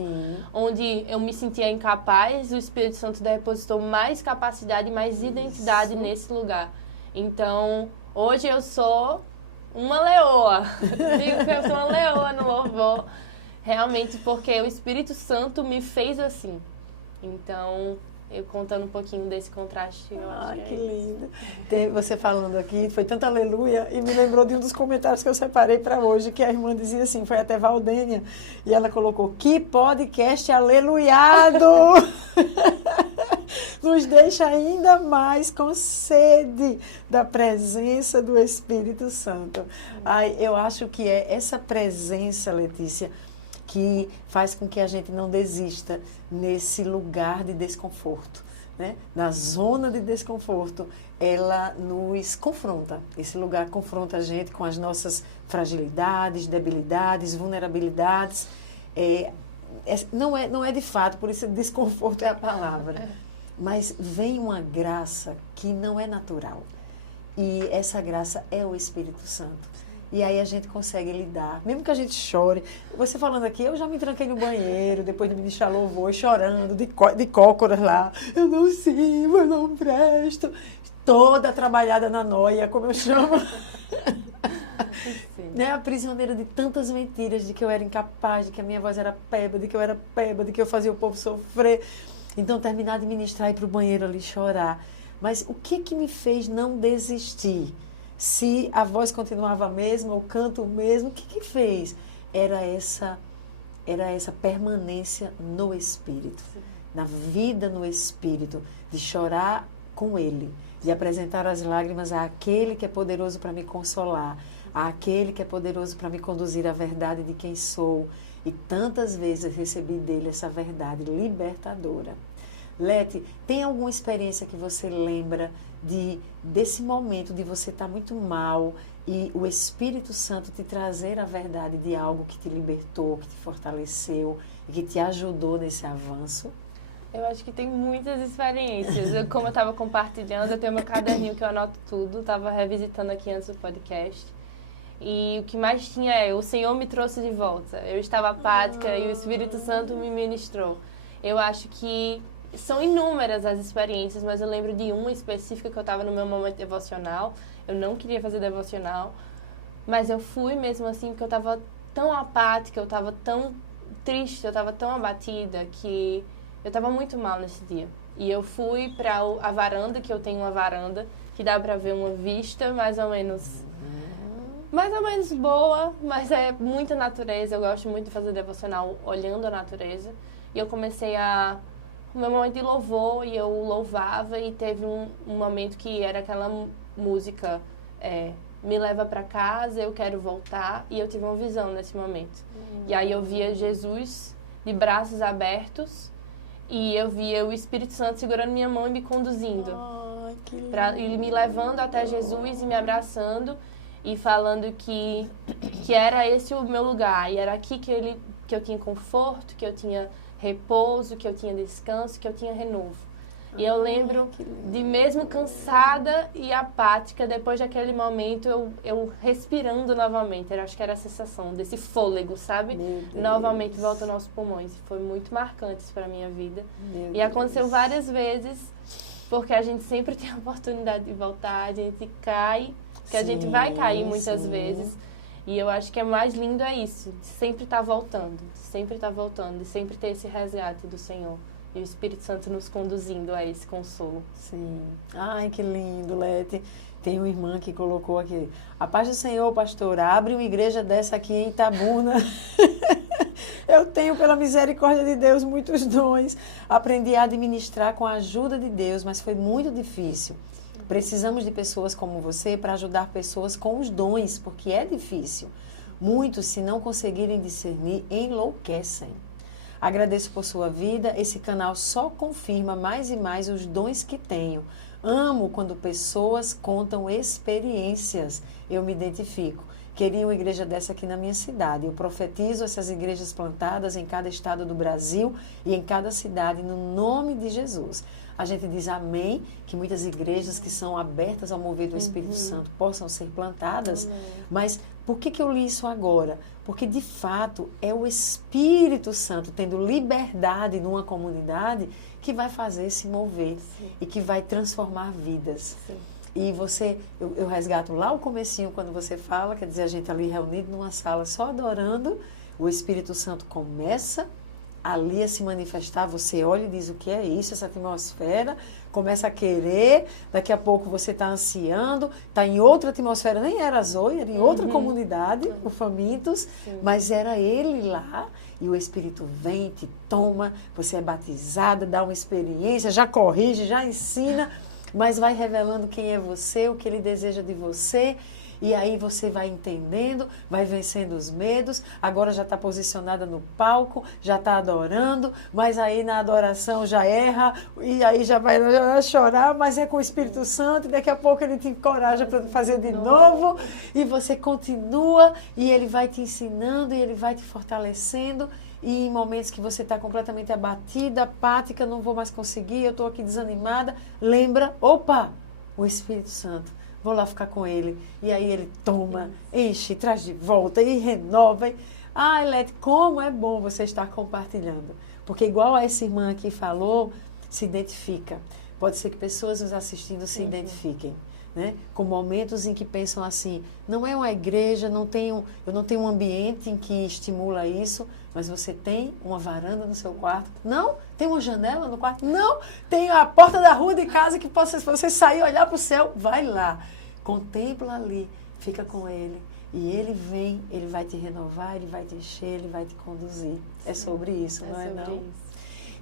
onde eu me sentia incapaz, o Espírito Santo depositou mais capacidade e mais identidade nesse lugar. Então, hoje eu sou uma leoa. Digo que eu sou uma leoa no louvor, realmente porque o Espírito Santo me fez assim. Então, eu contando um pouquinho desse contraste, eu acho que lindo. Você falando aqui, foi tanto aleluia, e me lembrou de um dos comentários que eu separei para hoje, que a irmã dizia assim, foi até Valdênia, e ela colocou, que podcast aleluiado! nos deixa ainda mais com sede da presença do Espírito Santo. Ai, eu acho que é essa presença, Letícia, que faz com que a gente não desista nesse lugar de desconforto, né? Na zona de desconforto, ela nos confronta. Esse lugar confronta a gente com as nossas fragilidades, debilidades, vulnerabilidades. Não é de fato, por isso desconforto é a palavra. Mas vem uma graça que não é natural. E essa graça é o Espírito Santo. E aí a gente consegue lidar. Mesmo que a gente chore. Você falando aqui, eu já me tranquei no banheiro, depois de ministrar louvor, chorando, de cócoras lá. Eu não sirvo, eu não presto. Toda trabalhada na noia, como eu chamo. Né? A prisioneira de tantas mentiras, de que eu era incapaz, de que a minha voz era peba, de que eu era peba, de que eu fazia o povo sofrer. Então, terminar de ministrar e ir para o banheiro ali chorar. Mas o que me fez não desistir? Se a voz continuava a mesma, o canto o mesmo, o que fez? Era essa permanência no Espírito, na vida no Espírito, de chorar com Ele, de apresentar as lágrimas àquele que é poderoso para me consolar, àquele que é poderoso para me conduzir à verdade de quem sou. E tantas vezes recebi dele essa verdade libertadora. Leti, tem alguma experiência que você lembra desse momento de você estar muito mal e o Espírito Santo te trazer a verdade de algo que te libertou, que te fortaleceu e que te ajudou nesse avanço? Eu acho que tem muitas experiências. Como eu estava compartilhando, eu tenho meu caderninho que eu anoto tudo, estava revisitando aqui antes do podcast. E o que mais tinha o Senhor me trouxe de volta. Eu estava apática e o Espírito Santo me ministrou. Eu acho que são inúmeras as experiências, mas eu lembro de uma específica que eu estava no meu momento devocional. Eu não queria fazer devocional, mas eu fui mesmo assim, porque eu estava tão apática, eu estava tão triste, eu estava tão abatida, que eu estava muito mal nesse dia. E eu fui para a varanda, que eu tenho uma varanda, que dá para ver uma vista mais ou menos boa, mas é muita natureza. Eu gosto muito de fazer devocional olhando a natureza. E eu comecei o meu momento de louvor, e eu louvava, e teve um momento que era aquela música, me leva para casa, eu quero voltar, e eu tive uma visão nesse momento. E aí eu via Jesus de braços abertos, e eu via o Espírito Santo segurando minha mão e me conduzindo. E me levando até Jesus e me abraçando, e falando que era esse o meu lugar, e era aqui que eu tinha conforto, que eu tinha repouso, que eu tinha descanso, que eu tinha renovo. E eu lembro de, mesmo cansada e apática, depois daquele momento, eu respirando novamente. Eu acho que era a sensação desse fôlego, sabe? Novamente voltando aos pulmões. Foi muito marcante isso para a minha vida. E aconteceu várias vezes, porque a gente sempre tem a oportunidade de voltar, a gente cai, porque a gente vai cair muitas vezes. E eu acho que é mais lindo isso, de sempre estar voltando, e sempre ter esse resgate do Senhor. E o Espírito Santo nos conduzindo a esse consolo. Sim. Ai, que lindo, Leti. Tem uma irmã que colocou aqui: a paz do Senhor, pastora, abre uma igreja dessa aqui em Itabuna. Eu tenho, pela misericórdia de Deus, muitos dons. Aprendi a administrar com a ajuda de Deus, mas foi muito difícil. Precisamos de pessoas como você para ajudar pessoas com os dons, porque é difícil. Muitos, se não conseguirem discernir, enlouquecem. Agradeço por sua vida. Esse canal só confirma mais e mais os dons que tenho. Amo quando pessoas contam experiências. Eu me identifico. Queria uma igreja dessa aqui na minha cidade. Eu profetizo essas igrejas plantadas em cada estado do Brasil e em cada cidade, no nome de Jesus. A gente diz amém, que muitas igrejas que são abertas ao mover do Espírito Santo possam ser plantadas. Amém. Mas por que eu li isso agora? Porque, de fato, é o Espírito Santo tendo liberdade numa comunidade que vai fazer se mover. Sim. E que vai transformar vidas. Sim. E eu resgato lá o comecinho quando você fala, quer dizer, a gente ali reunido numa sala só adorando, o Espírito Santo começa ali a se manifestar, você olha e diz o que é isso, essa atmosfera, começa a querer, daqui a pouco você está ansiando, está em outra atmosfera, nem era Zoe, era em outra comunidade, o Famintos, mas era ele lá, e o Espírito vem, te toma, você é batizada, dá uma experiência, já corrige, já ensina, mas vai revelando quem é você, o que ele deseja de você. E aí você vai entendendo, vai vencendo os medos, agora já está posicionada no palco, já está adorando, mas aí na adoração já erra, e aí já vai chorar, mas é com o Espírito Santo, e daqui a pouco ele te encoraja para fazer de novo, e você continua, e ele vai te ensinando, e ele vai te fortalecendo, e em momentos que você está completamente abatida, apática, não vou mais conseguir, eu estou aqui desanimada, lembra, opa, o Espírito Santo. Vou lá ficar com ele. E aí ele toma, enche, traz de volta e renova. Ah, Elete, como é bom você estar compartilhando. Porque igual a essa irmã aqui falou, se identifica. Pode ser que pessoas nos assistindo se identifiquem. Né? Com momentos em que pensam assim, não é uma igreja, eu não tenho um ambiente em que estimula isso, mas você tem uma varanda no seu quarto? Não? Tem uma janela no quarto? Não? Tem a porta da rua de casa que você sair, olhar para o céu? Vai lá, contempla ali, fica com ele. E ele vem, ele vai te renovar, ele vai te encher, ele vai te conduzir. É sobre isso, não é não? Isso.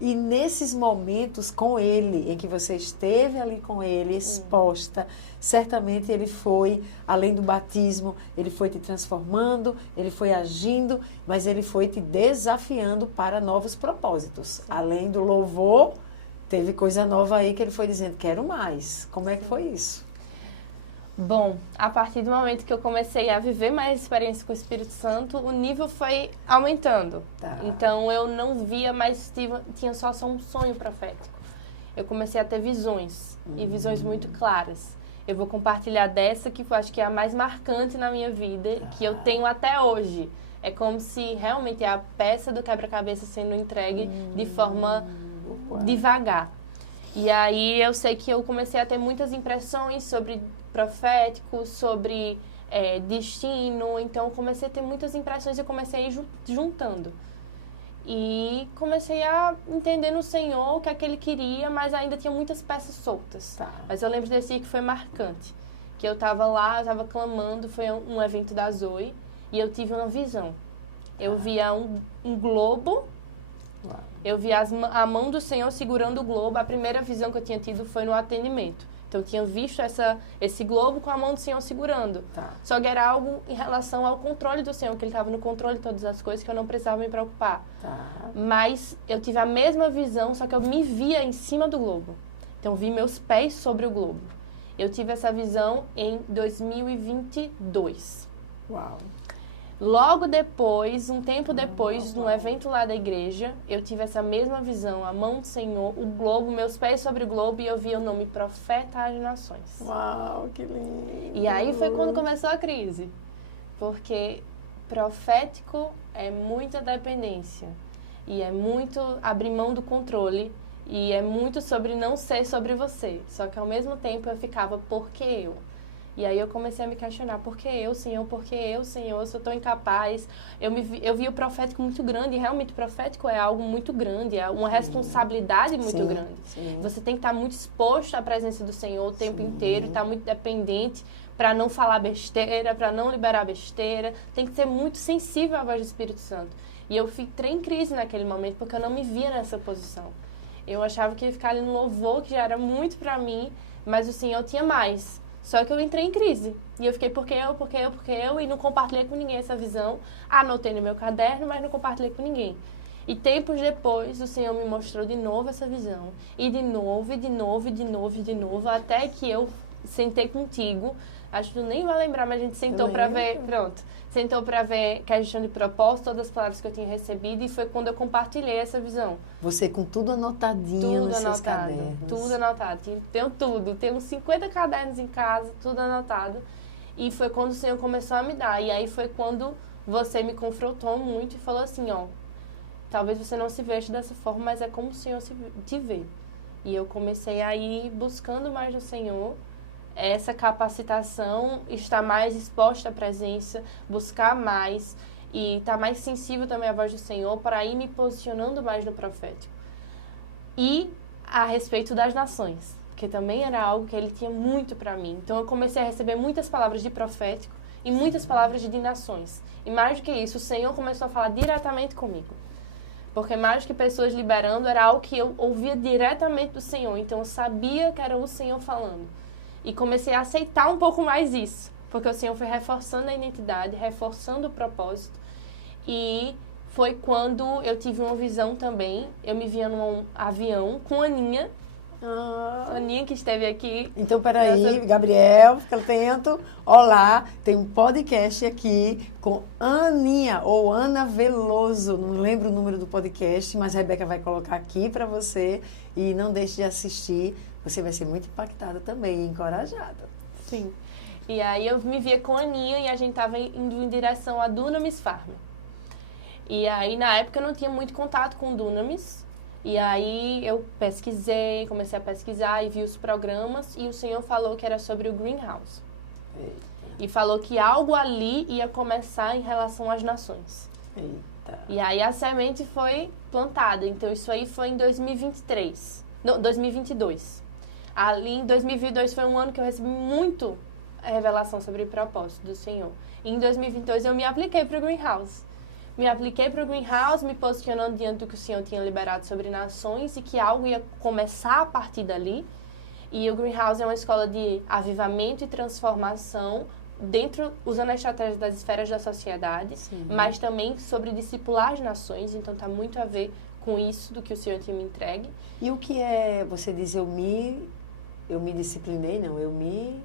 E nesses momentos com ele, em que você esteve ali com ele, exposta, certamente ele foi, além do batismo, ele foi te transformando, ele foi agindo, mas ele foi te desafiando para novos propósitos. Além do louvor, teve coisa nova aí que ele foi dizendo, quero mais. Como é que foi isso? Bom, a partir do momento que eu comecei a viver mais experiência com o Espírito Santo, o nível foi aumentando. Tá. Então, eu não via mais, tinha só um sonho profético. Eu comecei a ter visões, e visões muito claras. Eu vou compartilhar dessa que eu acho que é a mais marcante na minha vida, que eu tenho até hoje. É como se realmente é a peça do quebra-cabeça sendo entregue de forma devagar. E aí eu sei que eu comecei a ter muitas impressões sobre profético, sobre destino. Então eu comecei a ter muitas impressões e comecei a ir juntando. E comecei a entender no Senhor o que é que Ele queria, mas ainda tinha muitas peças soltas. Tá. Mas eu lembro desse dia que foi marcante. Que eu estava lá, eu estava clamando, foi um evento da Zoe, e eu tive uma visão. Eu via um globo. Uau. Eu vi a mão do Senhor segurando o globo. A primeira visão que eu tinha tido foi no atendimento. Então, eu tinha visto esse globo com a mão do Senhor segurando. Tá. Só que era algo em relação ao controle do Senhor, que Ele estava no controle de todas as coisas, que eu não precisava me preocupar. Tá. Mas eu tive a mesma visão, só que eu me via em cima do globo. Então, eu vi meus pés sobre o globo. Eu tive essa visão em 2022. Uau! Logo depois, um tempo depois, num evento lá da igreja, eu tive essa mesma visão, a mão do Senhor, o globo, meus pés sobre o globo, e eu vi o nome Profeta às Nações. Uau, que lindo! E aí foi quando começou a crise, porque profético é muita dependência, e é muito abrir mão do controle, e é muito sobre não ser sobre você. Só que ao mesmo tempo eu ficava, por que eu? E aí eu comecei a me questionar, por que eu, Senhor? Por que eu, Senhor? Se eu estou incapaz. Eu vi o profético muito grande, e realmente o profético é algo muito grande, é uma responsabilidade muito grande. Sim. Você tem que estar muito exposto à presença do Senhor o tempo inteiro, estar muito dependente para não falar besteira, para não liberar besteira. Tem que ser muito sensível à voz do Espírito Santo. E eu entrei em crise naquele momento, porque eu não me via nessa posição. Eu achava que ia ficar ali no louvor, que já era muito para mim, mas o Senhor tinha mais. Só que eu entrei em crise. E eu fiquei, por que eu? E não compartilhei com ninguém essa visão. Anotei no meu caderno, mas não compartilhei com ninguém. E tempos depois, o Senhor me mostrou de novo essa visão. E de novo, até que eu sentei contigo. Acho que tu nem vai lembrar, mas a gente sentou para ver, pronto. Sentou para ver questão de propósito, todas as palavras que eu tinha recebido, e foi quando eu compartilhei essa visão. Você com tudo anotadinho nos seus cadernos. Tudo anotado, tenho tudo, tenho uns 50 cadernos em casa, tudo anotado. E foi quando o Senhor começou a me dar, e aí foi quando você me confrontou muito e falou assim, ó, talvez você não se veja dessa forma, mas é como o Senhor te vê. E eu comecei a ir buscando mais no Senhor, essa capacitação, estar mais exposta à presença, buscar mais. e estar mais sensível também à voz do Senhor para ir me posicionando mais no profético. E a respeito das nações, que também era algo que ele tinha muito para mim. Então eu comecei a receber muitas palavras de profético e muitas palavras de nações. E mais do que isso, o Senhor começou a falar diretamente comigo. Porque mais do que pessoas liberando, era algo que eu ouvia diretamente do Senhor. Então eu sabia que era o Senhor falando. E comecei a aceitar um pouco mais isso. Porque o Senhor foi reforçando a identidade, reforçando o propósito. E foi quando eu tive uma visão também. Eu me via num avião com a Aninha. A Aninha que esteve aqui. Então, peraí, Gabriel, fica atento. Olá, tem um podcast aqui com Aninha, ou Ana Veloso. Não lembro o número do podcast, mas a Rebeca vai colocar aqui para você. E não deixe de assistir. Você vai ser muito impactada também, encorajada. Sim. E aí eu me via com a Aninha e a gente estava indo em direção a Dunamis Farm. E aí, na época, eu não tinha muito contato com Dunamis. E aí, eu pesquisei, comecei a pesquisar e vi os programas. E o Senhor falou que era sobre o Greenhouse. Eita. E falou que algo ali ia começar em relação às nações. Eita. E aí, a semente foi plantada. Então, isso aí foi em 2023. Não, 2022. Ali, em 2022, foi um ano que eu recebi muito revelação sobre o propósito do Senhor. E em 2022, eu me apliquei para o Greenhouse. Me apliquei para o Greenhouse, me posicionando diante do que o Senhor tinha liberado sobre nações e que algo ia começar a partir dali. E o Greenhouse é uma escola de avivamento e transformação dentro, usando a estratégia das esferas da sociedade, Sim. mas também sobre discipular as nações. Então, está muito a ver com isso do que o Senhor tinha me entregue. E o que é, você diz, eu me disciplinei, não, eu me...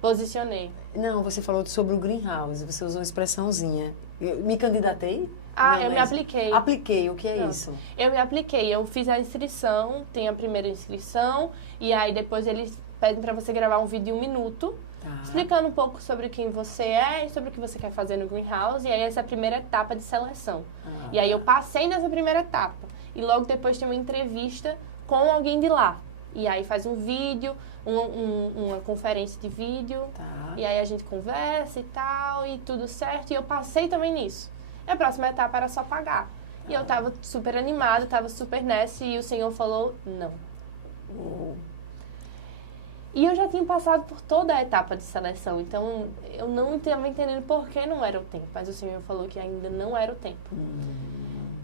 Posicionei. Não, você falou sobre o Greenhouse, você usou uma expressãozinha. Eu me candidatei? Ah, Não, eu me mas apliquei. Apliquei, o que é Não. isso? Eu me apliquei, eu fiz a inscrição, tem a primeira inscrição, e aí depois eles pedem para você gravar um vídeo de 1 minuto, Tá. explicando um pouco sobre quem você é e sobre o que você quer fazer no Greenhouse, e aí essa é a primeira etapa de seleção. E aí eu passei nessa primeira etapa, e logo depois tem uma entrevista com alguém de lá. E aí faz um vídeo, uma conferência de vídeo, Tá. e aí a gente conversa e tal, e tudo certo, e eu passei também nisso. E a próxima etapa era só pagar. E eu tava super animada, tava super nessa, e o Senhor falou, não. E eu já tinha passado por toda a etapa de seleção, então eu não estava entendendo por que não era o tempo, mas o Senhor falou que ainda não era o tempo.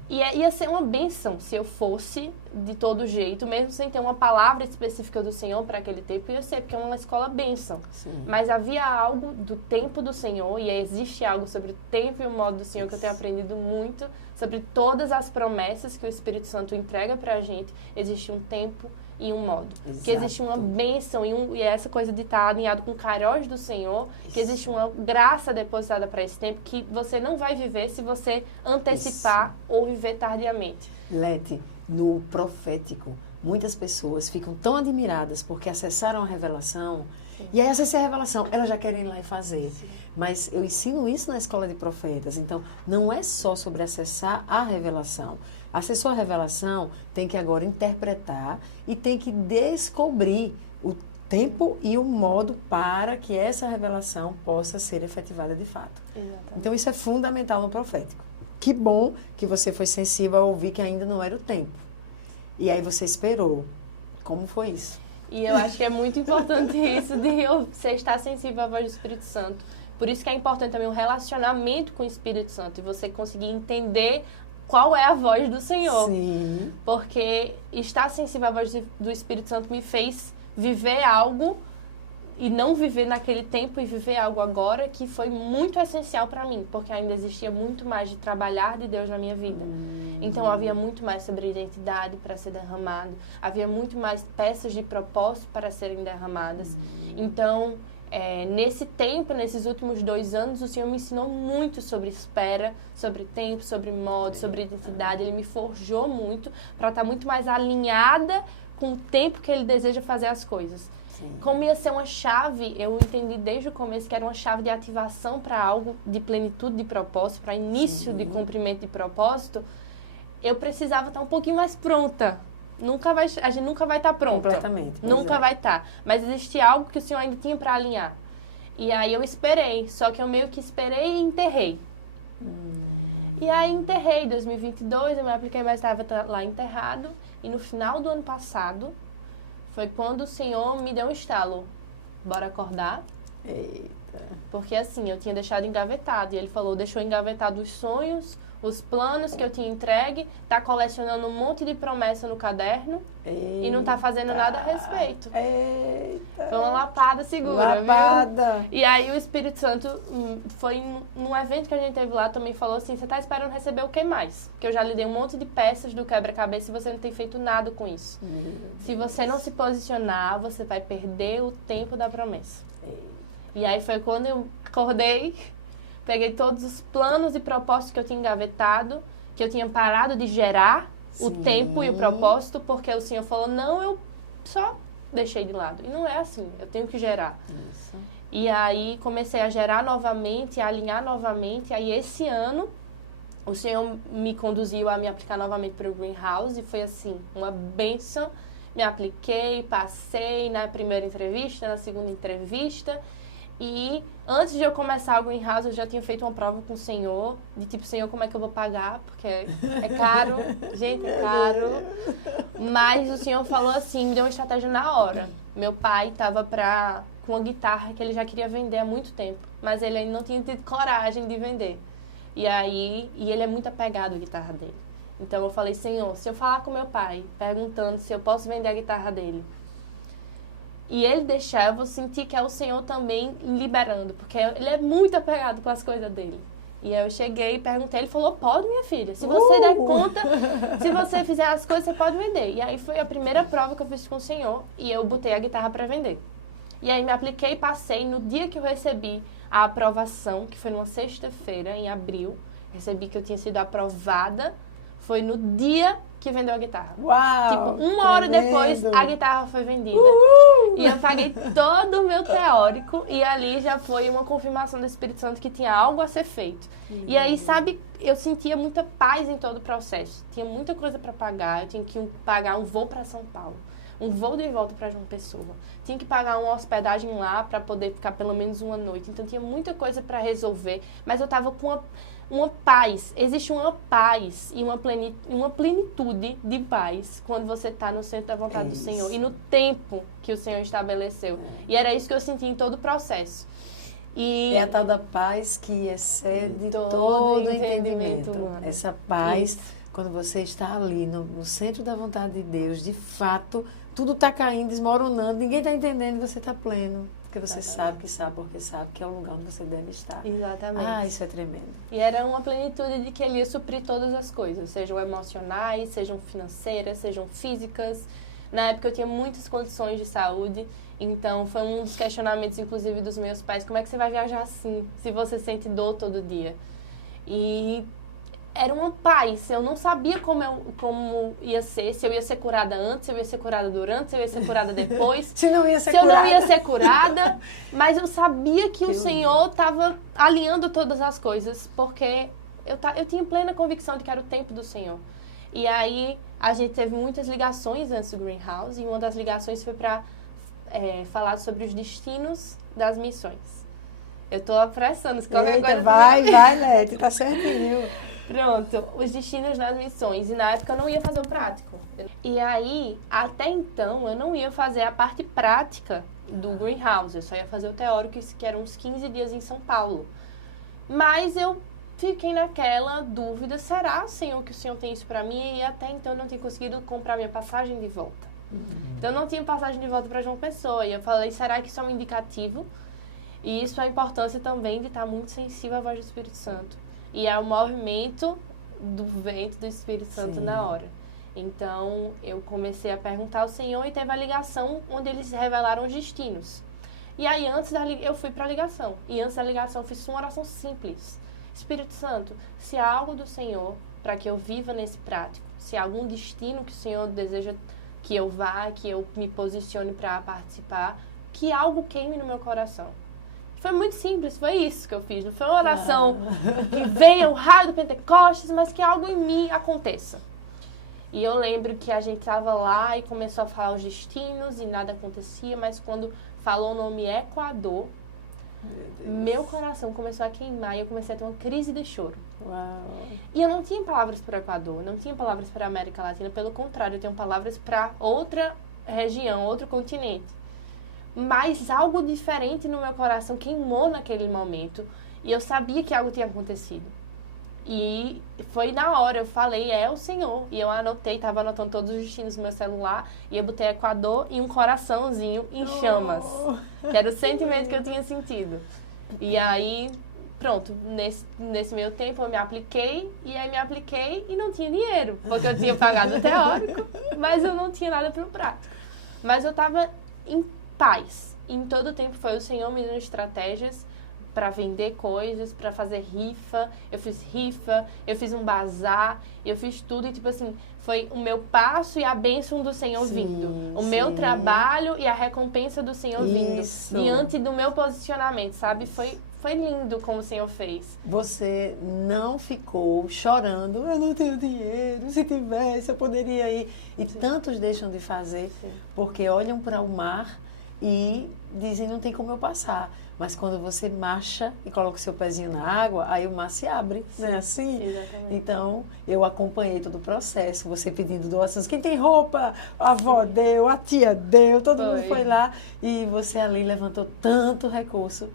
E ia ser uma bênção se eu fosse de todo jeito, mesmo sem ter uma palavra específica do Senhor para aquele tempo, ia ser, porque é uma escola bênção. Sim. Mas havia algo do tempo do Senhor, e existe algo sobre o tempo e o modo do Senhor que eu tenho aprendido muito, sobre todas as promessas que o Espírito Santo entrega para a gente, existe um tempo e um modo. Exato. Que existe uma bênção e essa coisa de estar alinhado com o Kairos do Senhor, que existe uma graça depositada para esse tempo que você não vai viver se você antecipar ou viver tardiamente. Lete, no profético, muitas pessoas ficam tão admiradas porque acessaram a revelação. Sim. E aí acessei a revelação, elas já querem ir lá e fazer. Sim. Mas eu ensino isso na escola de profetas. Então, não é só sobre acessar a revelação. Acessou a revelação, tem que agora interpretar e tem que descobrir o tempo e o modo para que essa revelação possa ser efetivada de fato. Exatamente. Então, isso é fundamental no profético. Que bom que você foi sensível a ouvir que ainda não era o tempo. E aí você esperou. Como foi isso? E eu acho que é muito importante isso de você estar sensível à voz do Espírito Santo. Por isso que é importante também o relacionamento com o Espírito Santo e você conseguir entender qual é a voz do Senhor. Sim. Porque estar sensível à voz do Espírito Santo me fez viver algo e não viver naquele tempo e viver algo agora que foi muito essencial para mim, porque ainda existia muito mais de trabalhar de Deus na minha vida. Então havia muito mais sobre identidade para ser derramado, havia muito mais peças de propósito para serem derramadas. Então, nesse tempo, nesses últimos 2 anos, o Senhor me ensinou muito sobre espera, sobre tempo, sobre modo, sobre identidade. Ele me forjou muito para estar muito mais alinhada com o tempo que Ele deseja fazer as coisas. Sim. Como ia ser uma chave, eu entendi desde o começo que era uma chave de ativação para algo de plenitude de propósito, para início de cumprimento de propósito, eu precisava estar um pouquinho mais pronta. A gente nunca vai estar pronta. Completamente. Nunca vai estar. Mas existia algo que o Senhor ainda tinha para alinhar. E aí eu esperei, só que eu meio que esperei e enterrei. E aí enterrei em 2022, eu me apliquei, mas estava lá enterrado. E no final do ano passado, foi quando o Senhor me deu um estalo. Bora acordar? Eita. Porque assim, eu tinha deixado engavetado. E ele falou, deixou engavetado os sonhos, os planos que eu tinha entregue, tá colecionando um monte de promessa no caderno. Eita. E não tá fazendo nada a respeito. Eita. Foi uma lapada segura, Lapada. viu? E aí o Espírito Santo foi num evento que a gente teve lá, também falou assim, você tá esperando receber o que mais? Porque eu já lhe dei um monte de peças do quebra-cabeça e você não tem feito nada com isso. Se você não se posicionar, você vai perder o tempo da promessa. E aí foi quando eu acordei, peguei todos os planos e propósitos que eu tinha engavetado, que eu tinha parado de gerar o tempo e o propósito, porque o Senhor falou, não, eu só deixei de lado. E não é assim, eu tenho que gerar. Isso. E aí comecei a gerar novamente, a alinhar novamente. Aí esse ano, o Senhor me conduziu a me aplicar novamente para o Greenhouse. E foi assim, uma bênção. Me apliquei, passei na primeira entrevista, na segunda entrevista. E antes de eu começar o Greenhouse, eu já tinha feito uma prova com o Senhor, de tipo, Senhor, como é que eu vou pagar? Porque é caro, gente, é caro. Mas o Senhor falou assim, me deu uma estratégia na hora. Meu pai estava com uma guitarra que ele já queria vender há muito tempo, mas ele ainda não tinha tido coragem de vender. E ele é muito apegado à guitarra dele. Então eu falei, Senhor, se eu falar com meu pai, perguntando se eu posso vender a guitarra dele, e ele deixar, eu vou sentir que é o Senhor também liberando, porque ele é muito apegado com as coisas dele. E aí eu cheguei e perguntei, ele falou, pode, minha filha, se você der conta, se você fizer as coisas, você pode vender. E aí foi a primeira prova que eu fiz com o Senhor, e eu botei a guitarra para vender. E aí me apliquei e passei, no dia que eu recebi a aprovação, que foi numa sexta-feira, em abril, recebi que eu tinha sido aprovada, foi no dia que vendeu a guitarra. Uau! Tipo, uma hora depois, a guitarra foi vendida. E eu paguei todo o meu teórico. E ali já foi uma confirmação do Espírito Santo que tinha algo a ser feito. E aí, sabe, eu sentia muita paz em todo o processo. Tinha muita coisa para pagar. Eu tinha que pagar um voo para São Paulo. Um voo de volta para João Pessoa. Tinha que pagar uma hospedagem lá para poder ficar pelo menos uma noite. Então, tinha muita coisa para resolver. Mas eu tava com uma paz, existe uma paz e uma plenitude de paz quando você está no centro da vontade do Senhor e no tempo que o Senhor estabeleceu. E era isso que eu senti em todo o processo. E é a tal da paz que excede todo entendimento. Humano. Essa paz, quando você está ali no centro da vontade de Deus, de fato, tudo está caindo, desmoronando, ninguém está entendendo, você está pleno. Porque você sabe porque sabe que é o lugar onde você deve estar. Exatamente. Ah, isso é tremendo. E era uma plenitude de que ele ia suprir todas as coisas, sejam emocionais, sejam financeiras, sejam físicas. Na época eu tinha muitas condições de saúde, então foi um dos questionamentos, inclusive, dos meus pais, como é que você vai viajar assim, se você sente dor todo dia? E era uma paz, eu não sabia como ia ser, se eu ia ser curada antes, se eu ia ser curada durante, se eu ia ser curada depois. Se não ia ser curada. Se eu não ia ser curada, mas eu sabia que o Senhor estava alinhando todas as coisas, porque eu tinha plena convicção de que era o tempo do Senhor. E aí a gente teve muitas ligações antes do Greenhouse, e uma das ligações foi para falar sobre os destinos das missões. Eu tô apressando, se qualquer coisa... Vai, Leti, tá certinho. Pronto, os destinos das missões. E na época eu não ia fazer o prático. E aí, até então, eu não ia fazer a parte prática do Greenhouse. Eu só ia fazer o teórico, que eram uns 15 dias em São Paulo. Mas eu fiquei naquela dúvida, será, Senhor, que o Senhor tem isso pra mim? E até então eu não tinha conseguido comprar minha passagem de volta. Então eu não tinha passagem de volta para João Pessoa. E eu falei, será que isso é um indicativo? E isso é a importância também de estar muito sensível à voz do Espírito Santo. E é o movimento do vento do Espírito Santo na hora. Então, eu comecei a perguntar ao Senhor e teve a ligação onde eles revelaram os destinos. E aí, eu fui para a ligação. E antes da ligação, eu fiz uma oração simples. Espírito Santo, se há algo do Senhor para que eu viva nesse prático, se há algum destino que o Senhor deseja que eu vá, que eu me posicione para participar, que algo queime no meu coração. Foi muito simples, foi isso que eu fiz. Não foi uma oração que venha o raio do Pentecostes, mas que algo em mim aconteça. E eu lembro que a gente estava lá e começou a falar os destinos e nada acontecia, mas quando falou o nome Equador, Meu coração começou a queimar e eu comecei a ter uma crise de choro. Uau. E eu não tinha palavras para o Equador, não tinha palavras para a América Latina, pelo contrário, eu tenho palavras para outra região, outro continente. Mas algo diferente no meu coração queimou naquele momento e eu sabia que algo tinha acontecido. E foi na hora, eu falei, é o Senhor. E eu anotei, estava anotando todos os destinos no meu celular e eu botei Equador e um coraçãozinho em chamas, que era o sentimento que eu tinha sentido. E aí, pronto, nesse meio tempo eu me apliquei e não tinha dinheiro, porque eu tinha pagado o teórico, mas eu não tinha nada para o prático. Mas eu estava em paz. E em todo o tempo foi o Senhor me dando estratégias para vender coisas, para fazer rifa. Eu fiz um bazar, eu fiz tudo e tipo assim, foi o meu passo e a bênção do Senhor vindo. O meu trabalho e a recompensa do Senhor vindo. Diante do meu posicionamento, sabe? Foi lindo como o Senhor fez. Você não ficou chorando, eu não tenho dinheiro, se tivesse eu poderia ir. E tantos deixam de fazer porque olham para o mar e dizem, não tem como eu passar. Mas quando você marcha e coloca o seu pezinho na água, aí o mar se abre, não é assim? Exatamente. Então, eu acompanhei todo o processo, você pedindo doações. Quem tem roupa? A avó deu, a tia deu, todo mundo foi lá. E você ali levantou tanto recurso.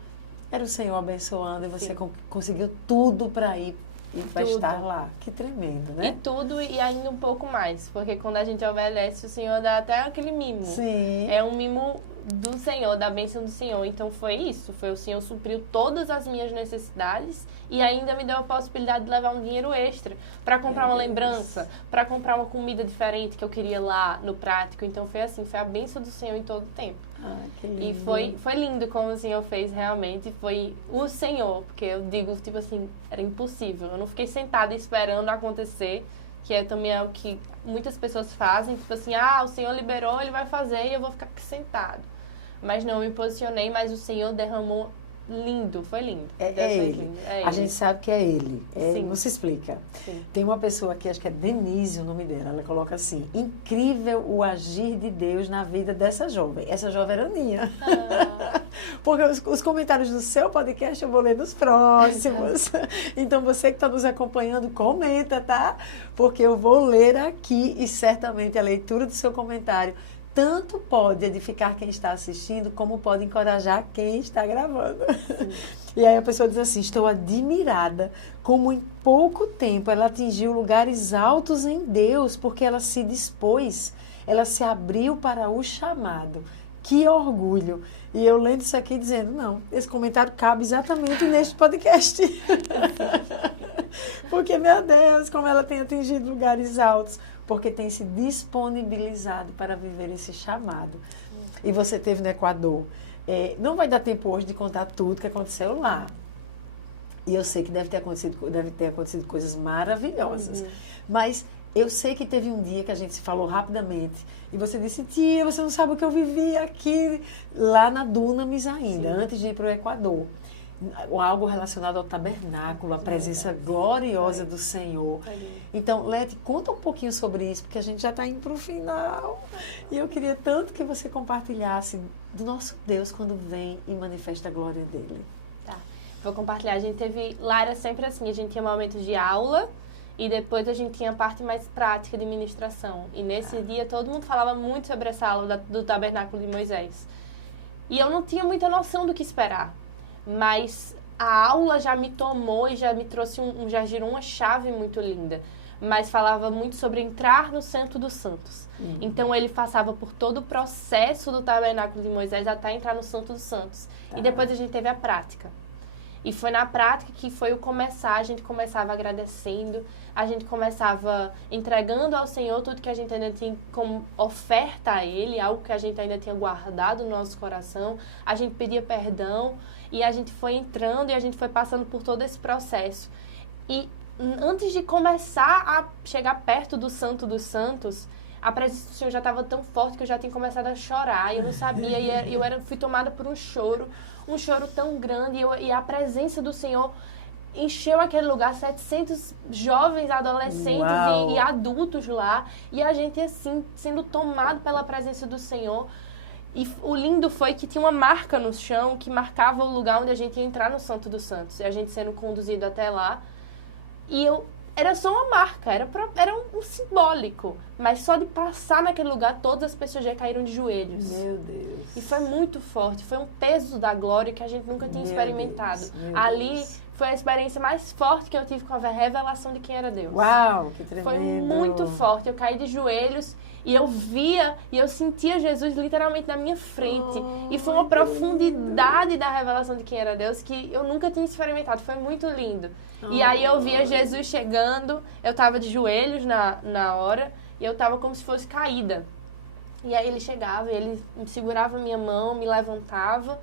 Era o Senhor abençoando e você conseguiu tudo para ir e para estar lá. Que tremendo, né? E tudo e ainda um pouco mais. Porque quando a gente obedece, o Senhor dá até aquele mimo. Sim. É um mimo do Senhor, da bênção do Senhor. Então foi isso. Foi o Senhor supriu todas as minhas necessidades e ainda me deu a possibilidade de levar um dinheiro extra para comprar uma lembrança, para comprar uma comida diferente que eu queria lá no prático. Então foi assim, foi a bênção do Senhor em todo o tempo. Que lindo. E foi lindo como o Senhor fez realmente. Foi o Senhor, porque eu digo, tipo assim, era impossível. Eu não fiquei sentada esperando acontecer, que é também o que muitas pessoas fazem. Tipo assim, o Senhor liberou, Ele vai fazer e eu vou ficar aqui sentado. Mas não, eu me posicionei, mas o Senhor derramou lindo, foi lindo. É Ele. A gente sabe que é Ele. Não se explica. Sim. Tem uma pessoa aqui, acho que é Denise o nome dela, ela coloca assim, incrível o agir de Deus na vida dessa jovem. Essa jovem era minha. Porque os comentários do seu podcast eu vou ler nos próximos. Então você que está nos acompanhando, comenta, tá? Porque eu vou ler aqui e certamente a leitura do seu comentário tanto pode edificar quem está assistindo, como pode encorajar quem está gravando. E aí a pessoa diz assim, estou admirada como em pouco tempo ela atingiu lugares altos em Deus, porque ela se dispôs, ela se abriu para o chamado. Que orgulho! E eu lendo isso aqui dizendo, não, esse comentário cabe exatamente neste podcast. Porque, meu Deus, como ela tem atingido lugares altos, porque tem se disponibilizado para viver esse chamado. E você esteve no Equador. Não vai dar tempo hoje de contar tudo que aconteceu lá. E eu sei que deve ter acontecido coisas maravilhosas. Mas eu sei que teve um dia que a gente se falou rapidamente e você disse, tia, você não sabe o que eu vivi aqui, lá na Dunamis ainda, antes de ir para o Equador. Algo relacionado ao tabernáculo, a presença gloriosa do Senhor. Então, Leti, conta um pouquinho sobre isso, porque a gente já está indo para o final. E eu queria tanto que você compartilhasse do nosso Deus quando vem e manifesta a glória dele. Tá, vou compartilhar. A gente teve, lá era sempre assim, a gente tinha momentos de aula e depois a gente tinha a parte mais prática de ministração. E nesse dia todo mundo falava muito sobre essa aula do tabernáculo de Moisés. E eu não tinha muita noção do que esperar. Mas a aula já me tomou e já me trouxe já girou uma chave muito linda. Mas falava muito sobre entrar no Santo dos Santos. Então ele passava por todo o processo do tabernáculo de Moisés até entrar no Santo dos Santos. E depois a gente teve a prática. E foi na prática que foi o começar, a gente começava agradecendo, a gente começava entregando ao Senhor tudo que a gente ainda tinha como oferta a Ele, algo que a gente ainda tinha guardado no nosso coração, a gente pedia perdão e a gente foi entrando e a gente foi passando por todo esse processo. E antes de começar a chegar perto do Santo dos Santos, a presença do Senhor já estava tão forte que eu já tinha começado a chorar, e eu não sabia, e fui tomada por um choro tão grande, e a presença do Senhor encheu aquele lugar, 700 jovens, adolescentes e adultos lá, e a gente assim, sendo tomado pela presença do Senhor. E o lindo foi que tinha uma marca no chão que marcava o lugar onde a gente ia entrar no Santo dos Santos. E a gente sendo conduzido até lá. E era só uma marca, era um simbólico. Mas só de passar naquele lugar, todas as pessoas já caíram de joelhos. Meu Deus. E foi muito forte, foi um peso da glória que a gente nunca tinha experimentado. Ali foi a experiência mais forte que eu tive com a revelação de quem era Deus. Uau, que tremendo. Foi muito forte, eu caí de joelhos e eu via e eu sentia Jesus literalmente na minha frente. E foi uma profundidade da revelação de quem era Deus que eu nunca tinha experimentado, foi muito lindo. E aí eu via Jesus chegando, eu estava de joelhos na hora e eu estava como se fosse caída. E aí ele chegava, ele segurava minha mão, me levantava,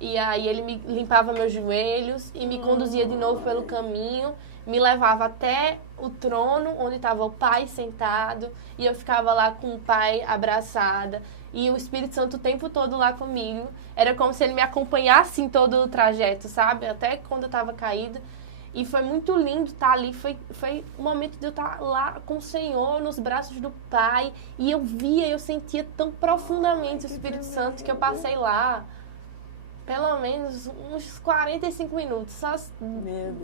e aí ele me limpava meus joelhos e me conduzia de novo pelo caminho, me levava até o trono onde estava o Pai sentado, e eu ficava lá com o Pai abraçada, e o Espírito Santo o tempo todo lá comigo. Era como se ele me acompanhasse em todo o trajeto, sabe? Até quando eu estava caída. E foi muito lindo estar ali, foi um momento de eu estar lá com o Senhor, nos braços do Pai. E eu via, eu sentia tão profundamente o Espírito Santo que eu passei lá, pelo menos uns 45 minutos, só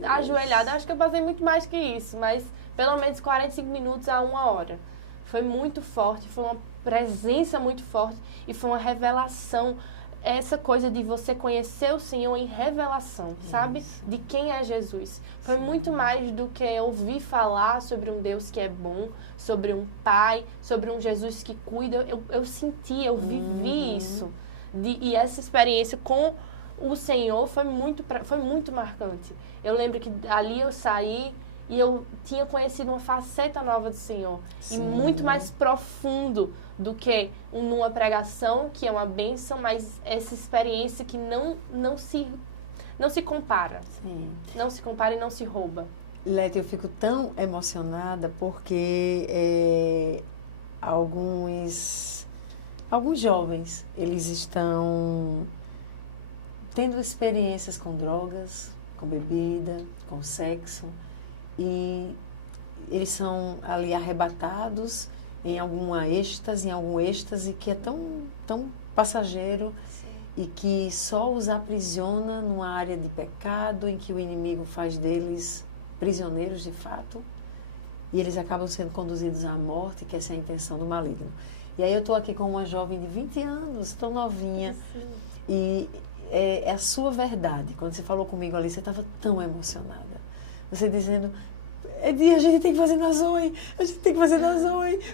ajoelhada. Acho que eu passei muito mais que isso, mas pelo menos 45 minutos a 1 hora. Foi muito forte, foi uma presença muito forte e foi uma revelação. Essa coisa de você conhecer o Senhor em revelação, sabe? De quem é Jesus. Foi muito mais do que ouvir falar sobre um Deus que é bom, sobre um Pai, sobre um Jesus que cuida. Eu senti, eu vivi isso. E essa experiência com o Senhor foi muito marcante. Eu lembro que ali eu saí e eu tinha conhecido uma faceta nova do Senhor. Sim. E muito mais profundo do que numa pregação, que é uma bênção, mas essa experiência que não se compara. Sim. Não se compara e não se rouba. Leti, eu fico tão emocionada porque alguns jovens, eles estão tendo experiências com drogas, com bebida, com sexo, e eles são ali arrebatados em algum êxtase que é tão passageiro. Sim. E que só os aprisiona numa área de pecado em que o inimigo faz deles prisioneiros de fato, e eles acabam sendo conduzidos à morte, que essa é a intenção do maligno. E aí eu estou aqui com uma jovem de 20 anos, tão novinha. Sim. E é a sua verdade. Quando você falou comigo ali, você estava tão emocionada. Você dizendo, a gente tem que fazer na Zoe,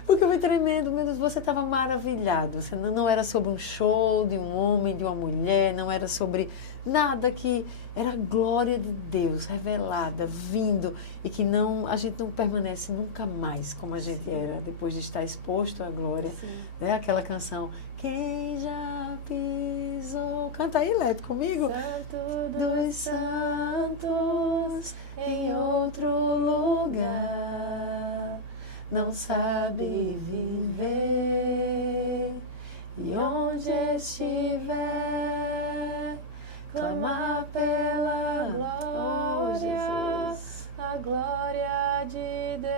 porque foi tremendo. Meu Deus, você estava maravilhado. Você não era sobre um show de um homem, de uma mulher, não era sobre nada, que era a glória de Deus revelada, vindo, e que a gente não permanece nunca mais como a gente era depois de estar exposto à glória. Né? Aquela canção, quem já pisou... Canta aí, Leto, comigo. Santo dos santos, em outro lugar, não sabe viver, e onde estiver, clamar pela glória, a glória de Deus.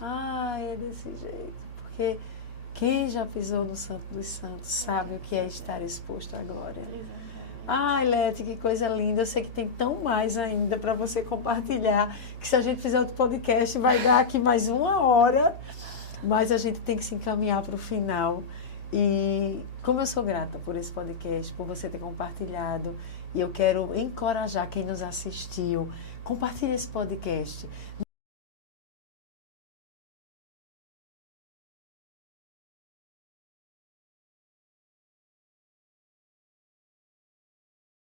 Ai, é desse jeito, porque quem já pisou no Santo dos Santos sabe o que é estar exposto à glória. Ai, Leti, que coisa linda. Eu sei que tem tão mais ainda para você compartilhar, que se a gente fizer outro podcast vai dar aqui mais 1 hora, mas a gente tem que se encaminhar para o final. E como eu sou grata por esse podcast, por você ter compartilhado, e eu quero encorajar quem nos assistiu, compartilhe esse podcast.